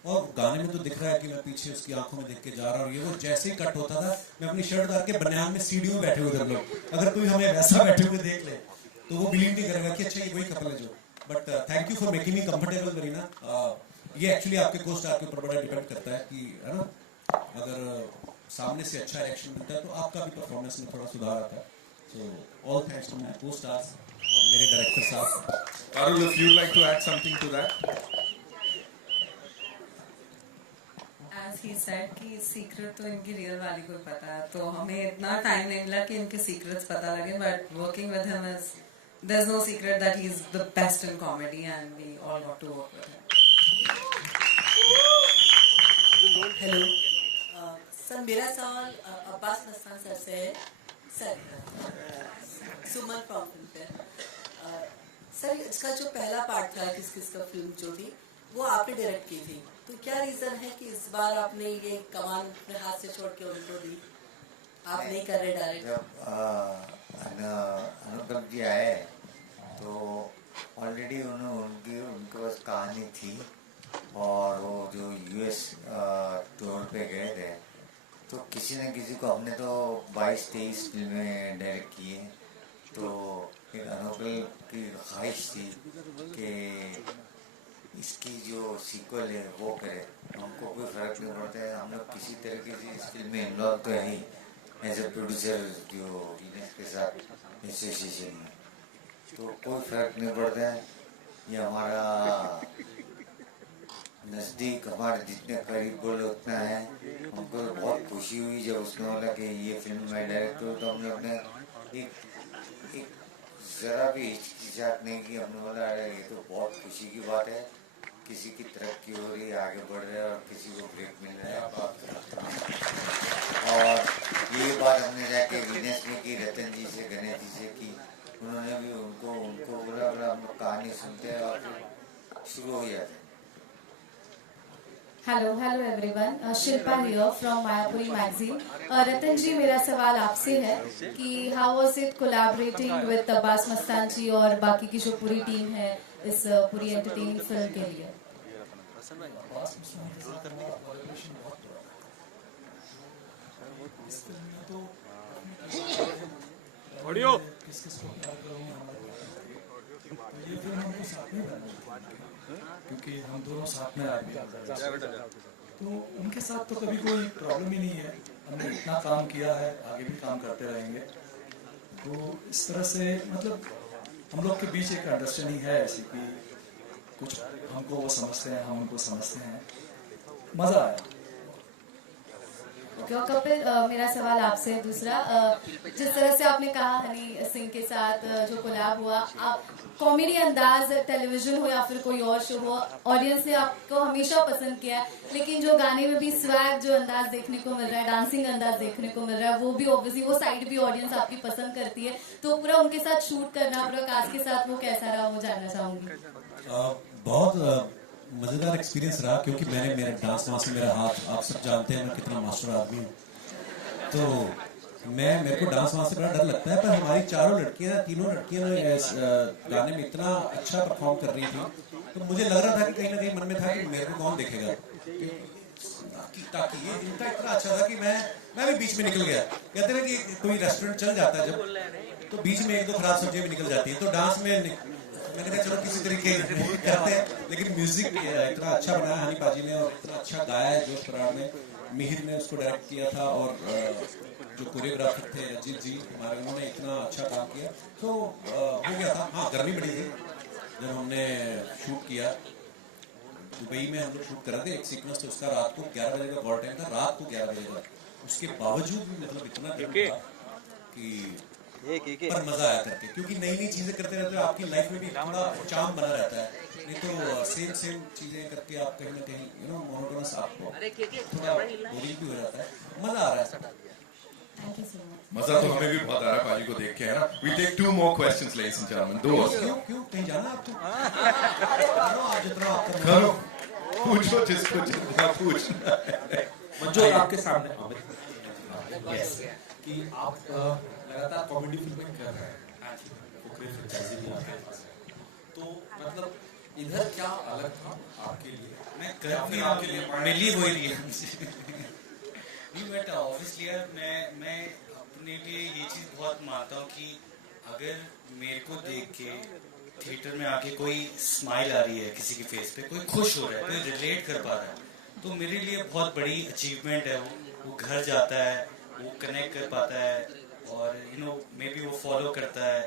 और गाने में तो दिख रहा है कि मैं पीछे उसकी आंखों में देख के जा रहा हूँ, ये वो जैसे ही कट होता था मैं अपनी शर्ट उतार के बनियान में सीढ़ियों में बैठे हुए थे लोग, अगर कोई हमें वैसा बैठे हुए देख ले तो वो बिलीव नहीं करेगा कि अच्छा ये वही कपल है जो। But thank you for making me comfortable Garena. ये एक्चुअली आपके को स्टार के ऊपर बड़ा डिपेंड करता है कि है ना, अगर सामने से अच्छा रिएक्शन मिलता है तो आपका भी परफॉर्मेंस में थोड़ा सुधार आता है। So all thanks to my co stars और मेरे डायरेक्टर साहब। Parul, if you'd like to add something to that. As he said कि सीक्रेट तो इनकी रियल वाली को पता है, तो हमें इतना टाइम नहीं मिला कि इनके सीक्रेट्स पता लगे, but working with him is there's no secret that he's the best in comedy and we all got to work with him. Hello sir, मेरा सवाल अब्बास मस्तान सर से है। सर, सुमन प्रॉब्लम पे सर, इसका जो पहला पार्ट था किस किस का फिल्म जो थी वो आपने डायरेक्ट की थी, तो क्या रीज़न है कि इस बार आपने ये कमान अपने हाथ से छोड़ के उनको दी, आप नहीं कर रहे डायरेक्ट? जब अनुपम जी आए तो ऑलरेडी उनके पास कहानी थी और वो जो यूएस टूर पे गए थे तो किसी न किसी को हमने तो 22-23 फिल्में डायरेक्ट की हैं, तो एक अनुपल की ख्वाहिश थी कि इसकी जो सीक्वल है वो करे, हमको कोई फ़र्क नहीं पड़ता है, हम लोग किसी तरीके से इस फिल्म में इन्वॉल्व तो है ही एज ए प्रोड्यूसर जो वीनस के साथ एसोसिएशन में, तो कोई फर्क नहीं पड़ता है। ये हमारा नज़दीक, हमारे जितने करीब बोले उतना है। हमको बहुत खुशी हुई जब उसने बोला कि ये फिल्म मैं डायरेक्ट हूँ, तो हमने अपने एक ज़रा भी हिचकिचाहट नहीं की, हमने बोला अरे ये तो बहुत खुशी की बात है, किसी की तरक्की हो रही है, आगे बढ़ रहे हैं और किसी को ब्रेक मिल रहा है। और ये बात हमने जाके वीनस में की, रतन जी से, गणेश जी से की, उन्होंने भी उनको बोला हम लोग कहानी सुनते हैं और फिर शुरू हो जाते हैं। Hello everyone, Shilpa here from Mayapuri magazine. Ratan ji, मेरा सवाल आपसे है कि how was it collaborating with Abbas Mastan ji और बाकी की जो पूरी टीम है इस पूरी एंटरटेनिंग फिल्म के लिए? ऑडियो ये फिल्म हमको साथ में करनी है क्योंकि हम दोनों साथ में आए, तो उनके साथ तो कभी कोई प्रॉब्लम ही नहीं है। हमने इतना काम किया है, आगे भी काम करते रहेंगे। तो इस तरह से मतलब हम लोग के बीच एक अंडरस्टैंडिंग है ऐसी कि कुछ हमको वो समझते हैं, हम उनको समझते हैं, मज़ा आया। क्यों कपिल, मेरा सवाल आपसे दूसरा, जिस तरह से आपने कहा हनी सिंह के साथ जो कोलैब हुआ, आप कॉमेडी अंदाज टेलीविजन हो या फिर कोई और शो हो, ऑडियंस ने आपको हमेशा पसंद किया है, लेकिन जो गाने में भी स्वैग जो अंदाज देखने को मिल रहा है, डांसिंग अंदाज देखने को मिल रहा है, वो भी ऑब्वियसली वो साइड भी ऑडियंस आपकी पसंद करती है, तो पूरा उनके साथ शूट करना, पूरा कास्ट के साथ वो कैसा रहा, वो जानना चाहूंगी। बहुत मज़ेदार एक्सपीरियंस रहा क्योंकि मैंने मेरे डांस वांस में मेरा हाथ, आप सब जानते हैं मैं कितना मास्टर आदमी हूँ, तो मेरे को डांस वांस से बड़ा डर लगता है, पर हमारी तीनों लड़कियां इस गाने में इतना अच्छा परफॉर्म कर रही थी, तो मुझे लग रहा था कि कहीं ना कहीं मन में था कि मेरे को कौन देखेगा, ताकि ये इनका इतना अच्छा था कि मैं भी बीच में निकल गया। कहते हैं कि कोई रेस्टोरेंट चल जाता है जब, तो बीच में एक दो खराब सब्जियां भी निकल जाती है, तो डांस में मैंने कहा चलो किसी तरीके करते हैं, लेकिन म्यूजिक इतना अच्छा बनाया हनी पाजी ने और इतना अच्छा गाया है जोश परार ने, मिहिर ने उसको डायरेक्ट किया था और जो कोरियोग्राफर थे अजीत जी हमारे, उन्होंने इतना अच्छा काम किया, तो हो गया था। हाँ, गर्मी बड़ी थी जब हमने शूट किया, दुबई में हम लोग शूट कर रहे थे, एक सीक्वेंस तो उसका रात को 11 बजे का कॉल टाइम था, रात को 11 बजे का, उसके बावजूद भी मतलब इतना था कि पर मजा आया करके, क्योंकि नई चीजें करते रहते हो, आपकी लाइफ में भी थोड़ा चार्म बना रहता है। नहीं तो सेम चीजें करके आप कहीं ना कहीं मोनोटोनस आपको थोड़ा बोरिंग भी हो जाता है, मजा आ रहा है। Thank you so much. मजा तो हमें भी बहुत आ रहा है पाजी को देख के, है ना? We take 2 more questions, ladies and gentlemen. 2 क्यों कहीं जाना आपको? आज जितना आपका करो, पूछो जिसको जितना पूछना है। मंजू आपके सामने यस कि आप लगातार कॉमेडी फिल्में कर रहे हैं, फुकरे फ्रेंचाइजी भी आपके पास है, तो मतलब इधर क्या अलग था आपके लिए? मैं कर भी आपके लिए मिली हुई रही है नहीं, बट ऑब्वियसली यार मैं अपने लिए ये चीज़ बहुत मानता हूँ कि अगर मेरे को देख के थिएटर में आके कोई स्माइल आ रही है किसी के फेस पे, कोई खुश हो रहा है, कोई रिलेट कर पा रहा है, तो मेरे लिए बहुत बड़ी अचीवमेंट है। वो घर जाता है, वो कनेक्ट कर पाता है और मे बी वो फॉलो करता है,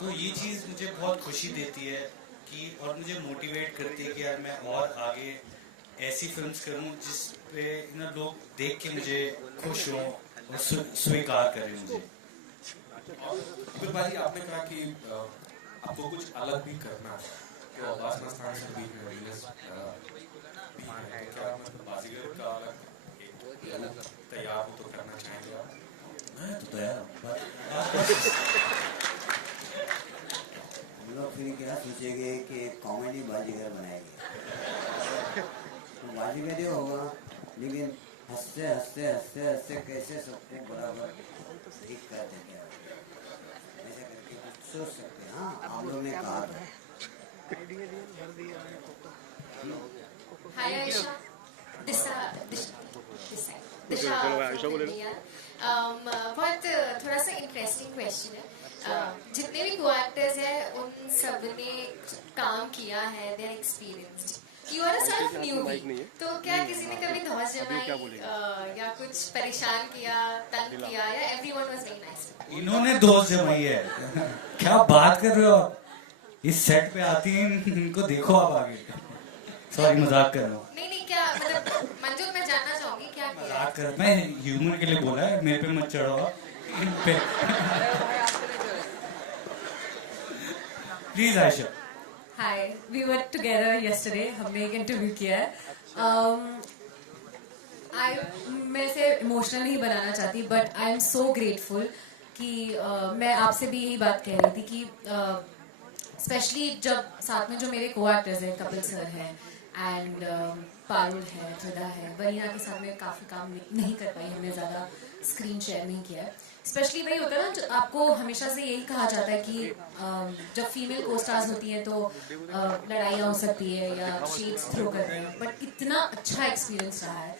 तो ये चीज़ मुझे बहुत खुशी देती है कि और मुझे मोटिवेट करती है कि यार मैं और आगे ऐसी फिल्म्स करूं जिस पे लोग देख के मुझे खुश हों और स्वीकार करें मुझे। फिर भाई आपने कहा कि आपको कुछ अलग भी करना है, तो अब्बास मस्तान से भी रिलीज क्या मतलब बाजीगर का अलग तैयार हो तो करना चाहेंगे आप? मैं तो तैयार हूँ। हम लोग फिर क्या सोचेंगे कि कॉमेडी बाजीगर बनाएंगे, तो बाजीगर ही होगा, लेकिन हंसते हंसते हंसते हंसते कैसे सबके बराबर ठीक कर देंगे ऐसे करके कुछ सोच सकते हैं। हाँ, आप लोगों ने कहा था। Hi Aisha, दिशा बहुत थोड़ा सा इंटरेस्टिंग क्वेश्चन है। जितने भी को एक्टर्स हैं उन सब ने काम किया है, they're experienced, you are a self newbie, तो क्या किसी ने कभी धौंस जमाई या कुछ परेशान किया, तंग किया, या एवरीवन वाज वेरी नाइस? इन्होंने धौंस जमाई है क्या बात कर रहे हो आप? इस सेट पे आती हैं, इनको देखो आप आगे। सॉरी मजाक कर रहा हूँ। नहीं क्या मतलब मंजू, मैं जानना चाहूंगी क्या किया? मजाक कर, मैं ह्यूमन के लिए बोला है, मेरे पे मत चढ़ो इन पे। Please Ayesha. Hi, we were together yesterday. हमने एक इंटरव्यू किया है। मैं इसे इमोशनल नहीं बनाना चाहती, but I am so grateful कि मैं आपसे भी यही बात कह रही थी कि स्पेशली जब साथ में जो मेरे को एक्टर्स हैं, कपिल सर हैं एंड पारुल है, त्रिदा है, वरीना के साथ में काफ़ी काम नहीं कर पाई, हमने ज़्यादा स्क्रीन शेयर नहीं किया है। स्पेशली वही होता है ना, आपको हमेशा से यही कहा जाता है कि जब फीमेल को स्टार्स होती हैं तो लड़ाइयाँ हो सकती है या शेड्स थ्रो कर रहे हैं, बट इतना अच्छा एक्सपीरियंस रहा है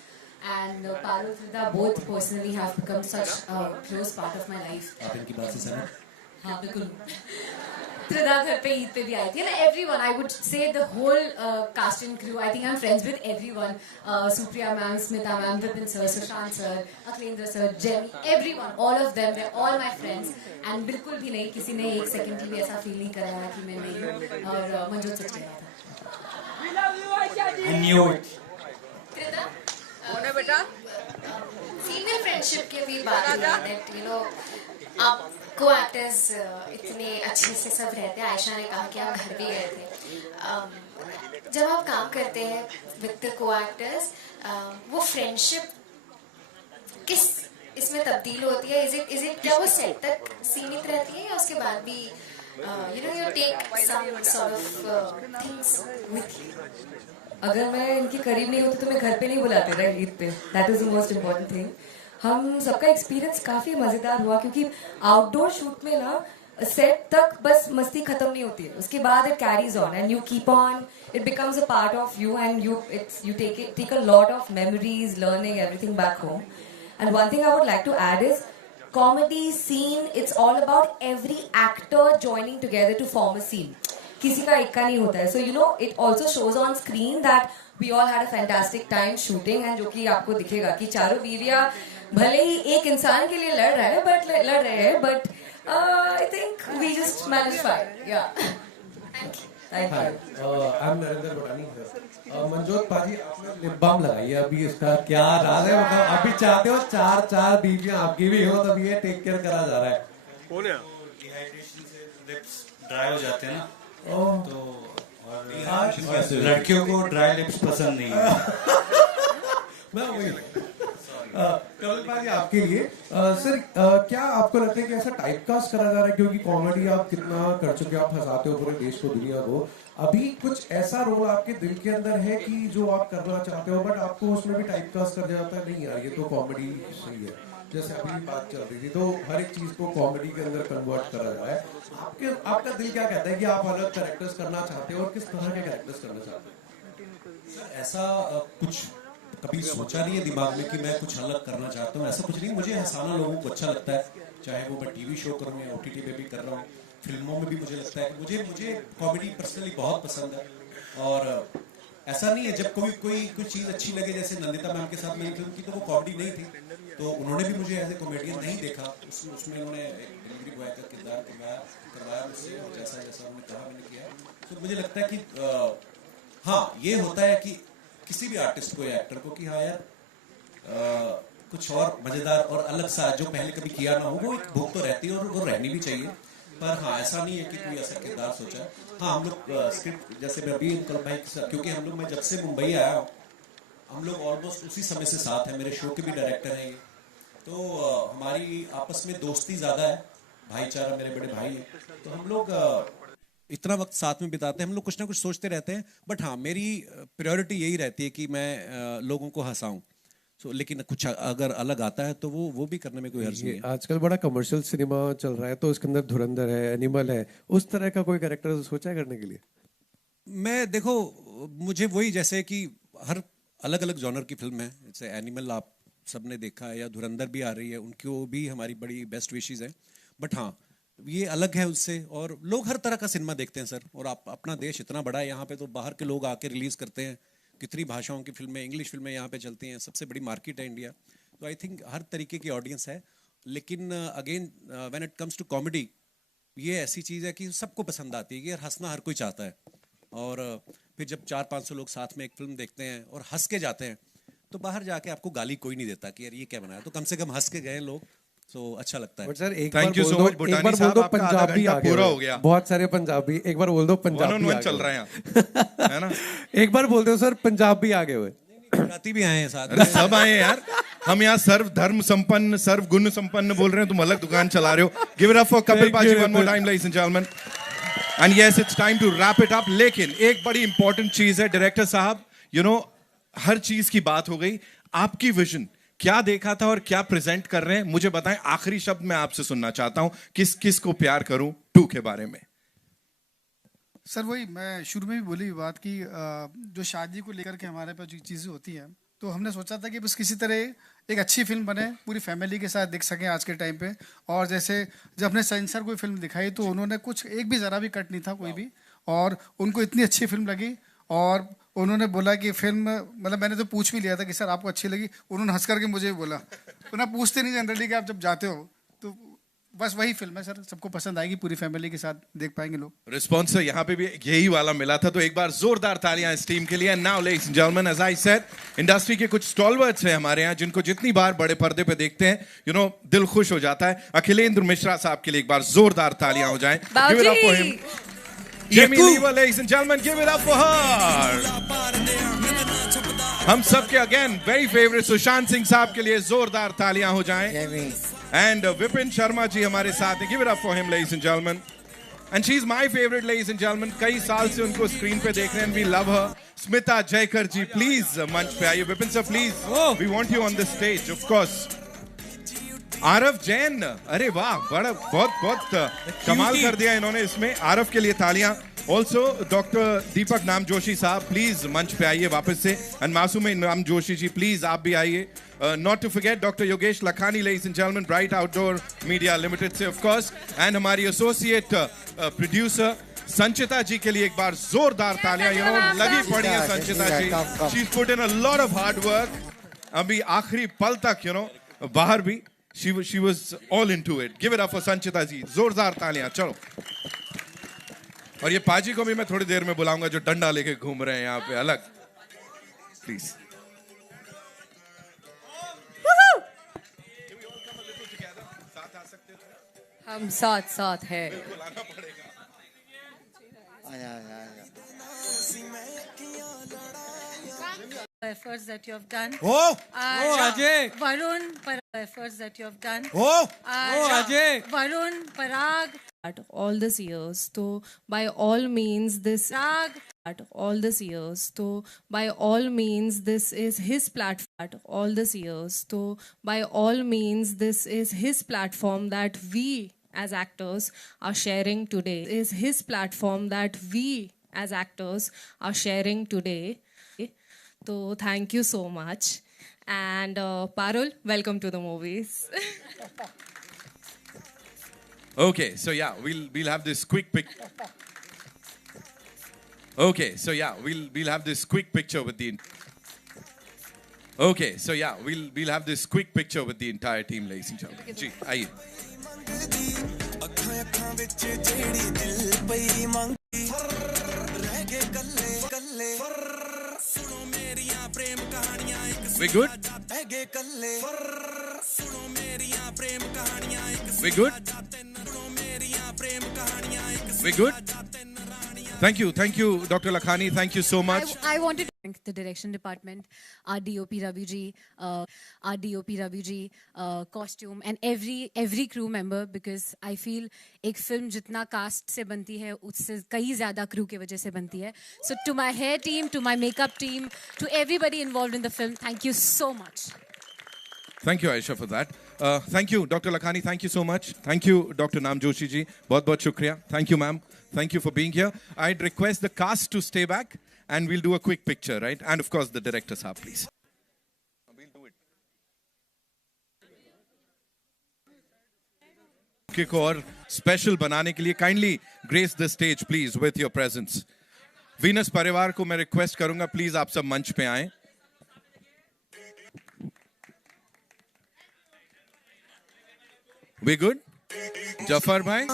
and Parul Tridha both personally have become such close part of my life. आप इनकी बात से सहमत? हाँ बिल्कुल। त्रिदा घर पे ईद पे भी आई थी ना, everyone, I would say the whole cast and crew, I think I am friends with everyone, Supriya ma'am, Smita ma'am, Vipin sir, Sushant sir, Akhilendra sir, Jamie, everyone, all of them वे ऑल माय फ्रेंड्स एंड बिल्कुल भी नहीं किसी ने एक सेकंड भी ऐसा फील नहीं कराया कि मैं नहीं हूँ, और मंजू सच कह रहा था। I knew it. त्रिदा, बेटा फीमेल फ्रेंडशिप की भी बात है दैट आप को एक्टर्स इतने अच्छे से सब रहते हैं। आयशा ने कहा कि आप घर भी गए थे। जब आप काम करते हैं विद द को एक्टर्स, वो फ्रेंडशिप किस इसमें तब्दील होती है? इज इट क्या वो सेट तक सीमित रहती है या उसके बाद भी you take some sort of things with you? अगर मैं इनके करीब नहीं होती तो मैं घर पे नहीं बुलाते रहे ईद पे, that is the most important thing. हम सबका एक्सपीरियंस काफ़ी मज़ेदार हुआ क्योंकि आउटडोर शूट में ना सेट तक बस मस्ती खत्म नहीं होती है, उसके बाद it carries on and you keep on, it becomes a part of you and you take a lot of memories, learning everything back home. And one thing I would like to add is comedy scene, it's all about every actor joining together to form a scene. किसी का एक का नहीं होता है, so it also shows on screen that we all had a fantastic time shooting, and जो कि आपको दिखेगा कि चारों बीवियां भले ही एक इंसान के लिए लड़ रहे हैं but I think we just managed fine. Yeah. Thank you. I'm Narendra बटानी sir. Manjot पाजी, आपने लिप बाम लगाई है, अभी इसका क्या राज है? मतलब अभी चाहते हो चार बीवियां आपकी भी हो, तब ये टेक केयर करा जा रहा है। कौन है? डिहाइड्रेशन से लिप्स ड्राई हो जाते हैं ना, ओह, तो और हाँ रिएक्शन कैसे हुए? लड़कियों को ड्राई लिप्स पसंद नहीं है। मैं वही कमल भाई आपके लिए सर क्या आपको लगता है कि ऐसा टाइपकास्ट करा जा रहा है क्योंकि कॉमेडी आप कितना कर चुके हो, आप हंसाते हो पूरे देश को दुनिया को, अभी कुछ ऐसा रोल आपके दिल के अंदर है कि जो आप करना चाहते हो बट आपको उसमें भी टाइपकास्ट कर जाता है, नहीं यार ये तो कॉमेडी सही है, जैसे अभी भी बात चल रही थी तो हर एक चीज को कॉमेडी के अंदर कन्वर्ट करा जा रहा है, आपका दिल क्या कहता है कि आप अलग कैरेक्टर्स करना चाहते हो और किस तरह के कैरेक्टर्स करना चाहते हो? सर ऐसा कुछ कभी सोचा नहीं है दिमाग में कि मैं कुछ अलग करना चाहता हूँ, ऐसा कुछ नहीं, मुझे हंसाना लोगों को अच्छा लगता है, चाहे वो मैं टीवी शो करूँ या OTT पे भी कर रहा हूँ, फिल्मों में भी मुझे लगता है कि मुझे कॉमेडी पर्सनली बहुत पसंद है। और ऐसा नहीं है जब कोई चीज़ अच्छी लगे, जैसे नंदिता मैम के साथ मैंने फिल्म की तो वो कॉमेडी नहीं थी, तो उन्होंने भी मुझे एज ए कॉमेडियन नहीं देखा, उसमें उन्होंने एक डिलीवरी बॉय का किरदार करवाया मुझसे और जैसा जैसा उन्होंने कहा मैंने किया। तो मुझे लगता है कि हाँ ये होता है कि किसी भी आर्टिस्ट को या एक्टर को कि हाँ यार कुछ और मजेदार और अलग सा जो पहले कभी किया ना हो, वो एक भूख तो रहती है और वो रहनी भी चाहिए, पर हाँ ऐसा नहीं है कि कोई ऐसा किरदार सोचा। हाँ हम लोग स्क्रिप्ट जैसे मैं अभी कल भाई क्योंकि हम लोग मैं जब से मुंबई आया हूँ हम लोग ऑलमोस्ट उसी समय से साथ हैं, मेरे शो के भी डायरेक्टर हैं ये, तो हमारी आपस में दोस्ती ज़्यादा है, भाईचारा, मेरे बड़े भाई हैं, तो हम लोग इतना वक्त साथ में बिताते हैं, हम लोग कुछ ना कुछ सोचते रहते हैं, बट हाँ मेरी प्रायोरिटी यही रहती है कि मैं लोगों को हंसाऊं, लेकिन कुछ अगर अलग आता है तो वो भी करने में कोई हर्ज नहीं है। आजकल बड़ा कमर्शियल सिनेमा चल रहा है तो उसके अंदर धुरंधर है, एनिमल है, उस तरह का कोई कैरेक्टर सोचा है करने के लिए? मैं देखो मुझे वही जैसे कि हर अलग अलग जॉनर की फिल्म है, जैसे एनिमल आप सबने देखा है या धुरंधर भी आ रही है, उनको भी हमारी बड़ी बेस्ट विशेज़ हैं, बट हाँ ये अलग है उससे, और लोग हर तरह का सिनेमा देखते हैं सर, और आप अपना देश इतना बड़ा है यहाँ पे तो बाहर के लोग आके रिलीज़ करते हैं, कितनी भाषाओं की फिल्में, इंग्लिश फिल्में यहाँ पे चलती हैं, सबसे बड़ी मार्केट है इंडिया, तो आई थिंक हर तरीके की ऑडियंस है, लेकिन again when it comes to comedy ये ऐसी चीज़ है कि सबको पसंद आती है कि यार हंसना हर कोई चाहता है, और फिर जब 400-500 लोग साथ में एक फिल्म देखते हैं और हंस के जाते हैं तो बाहर जाके आपको गाली कोई नहीं देता कि यार ये क्या बनाया, तो कम से कम हंस के गए लोग, तो अच्छा लगता है। बट सर एक बार बोल दो पंजाबी आ पूरा हो गया, बहुत सारे पंजाबी, एक बार बोल दो पंजाबी चल रहे हैं है ना, एक बार बोल दो सर पंजाबी आगे हुए, गुजराती भी आए हैं साथ, अरे सब आए यार, हम यहाँ सर्व धर्म संपन्न सर्व गुण संपन्न बोल रहे हैं, तुम अलग दुकान चला रहे हो। Give it up for Kapil पाजी one more time ladies and gentleman, and yes it's time to wrap it up. लेकिन एक बड़ी इंपॉर्टेंट चीज है डायरेक्टर साहब, यू नो हर चीज की बात हो गई, आपकी विजन क्या देखा था और क्या प्रेजेंट कर रहे हैं मुझे बताएं, आखिरी शब्द मैं आपसे सुनना चाहता हूं, किस किस को प्यार करूं 2 के बारे में। सर वही मैं शुरू में भी बोली बात की, जो शादी को लेकर के हमारे पास जो चीज़ें होती हैं तो हमने सोचा था कि बस किसी तरह एक अच्छी फिल्म बने, पूरी फैमिली के साथ देख सकें आज के टाइम पे, और जैसे जब हमने सेंसर कोई फिल्म दिखाई तो उन्होंने कुछ एक भी ज़रा भी कट नहीं था कोई भी, और उनको इतनी अच्छी फिल्म लगी, और उन्होंने बोला कि फिल्म मतलब मैंने तो पूछ भी लिया था कि सर आपको अच्छी लगी, उन्होंने हंस करके मुझे बोला, तो ना पूछते नहीं जनरली कि आप जब जाते हो, तो बस वही फिल्म है सर, सबको पसंद आएगी, पूरी फैमिली के साथ देख पाएंगे लोग। रिस्पॉन्स यहाँ पे भी यही वाला मिला था, तो एक बार जोरदार तालियां इस टीम के लिए। Now ladies and gentleman, as I said, industry के कुछ स्टॉलवर्ड्स हैं हमारे यहाँ जिनको जितनी बार बड़े पर्दे पे देखते हैं यू नो दिल खुश हो जाता है। अखिलेंद्र मिश्रा साहब के लिए एक बार जोरदार तालियां हो जाएं। Give it up for him. Jamie Lever, ladies and gentleman, give it up for her. हम सबके again very favourite Sushant Singh साहब के लिए जोरदार तालियां हो जाएं। एंड विपिन शर्मा जी हमारे साथ हैं, give it up for him ladies and gentleman. And she is my favourite ladies and gentleman, कई साल से उनको स्क्रीन पे देख रहे हैं, we love her. Smita Jaykar ji please मंच पे आइए। Vipin sir please, we want you on the stage of course. Aarav Jain, अरे वाह, बड़ा बहुत कमाल कर दिया इन्होंने इसमें, आरव के लिए तालियां। ऑल्सो डॉक्टर दीपक नाम जोशी साहब प्लीज मंच पे आइए वापस से, एंड मासूम नाम जोशी जी प्लीज आप भी आइए। Not to forget doctor Yogesh Lakhani, ladies and gentleman, bright outdoor media limited से ऑफ कोर्स, एंड हमारी एसोसिएट प्रोड्यूसर संचिता जी के लिए एक बार जोरदार तालियां। यू नो लगी पड़ी है Sanchita ji, she put in a lot of hard work, अभी आखिरी पल तक यू नो बाहर भी she was all into it. Give it up for संचिता जी, जोरदार तालियां। चलो, और ये पाजी को भी मैं थोड़ी देर में बुलाऊंगा जो डंडा लेके घूम रहे हैं यहाँ पे अलग, प्लीज। हम साथ है। आया efforts that you have done. Oh, Ajay. Varun, for efforts that you have done. Oh, Ajay. Varun, Parag. All these years, so by all means, this all these years, so by all means, this is his platform. All these years, so by all means, this is his platform that we as actors are sharing today. Is his platform that we as actors are sharing today. So thank you so much. And Parul, welcome to the movies. Okay, so yeah, we'll have this quick pic. Okay, so yeah, we'll have this quick picture with the. Okay, so yeah, we'll have this quick picture with the entire team, ladies and gentlemen. जी, आइए. We good? We good? We good? Thank you, Dr. Lakhani. Thank you so much. I wanted to thank the direction department, our DOP Ravi ji, costume, and every crew member, because I feel एक film जितना cast से बनती है उससे कई ज़्यादा crew के वजह से बनती है. So to my hair team, to my makeup team, to everybody involved in the film, thank you so much. Thank you, Aisha, for that. Thank you, Dr. Lakhani. Thank you so much. Thank you, Dr. Naam Joshi ji. बहुत shukriya. Thank you, ma'am. Thank you for being here. I'd request the cast to stay back and we'll do a quick picture, right? And of course, the director sahab, please. We'll do it. Okay, को और special बनाने के लिए kindly grace the stage, please, with your presence. Venus परिवार को मैं request करूँगा, please आप सब मंच पे आएं. We good? Jafar bhai?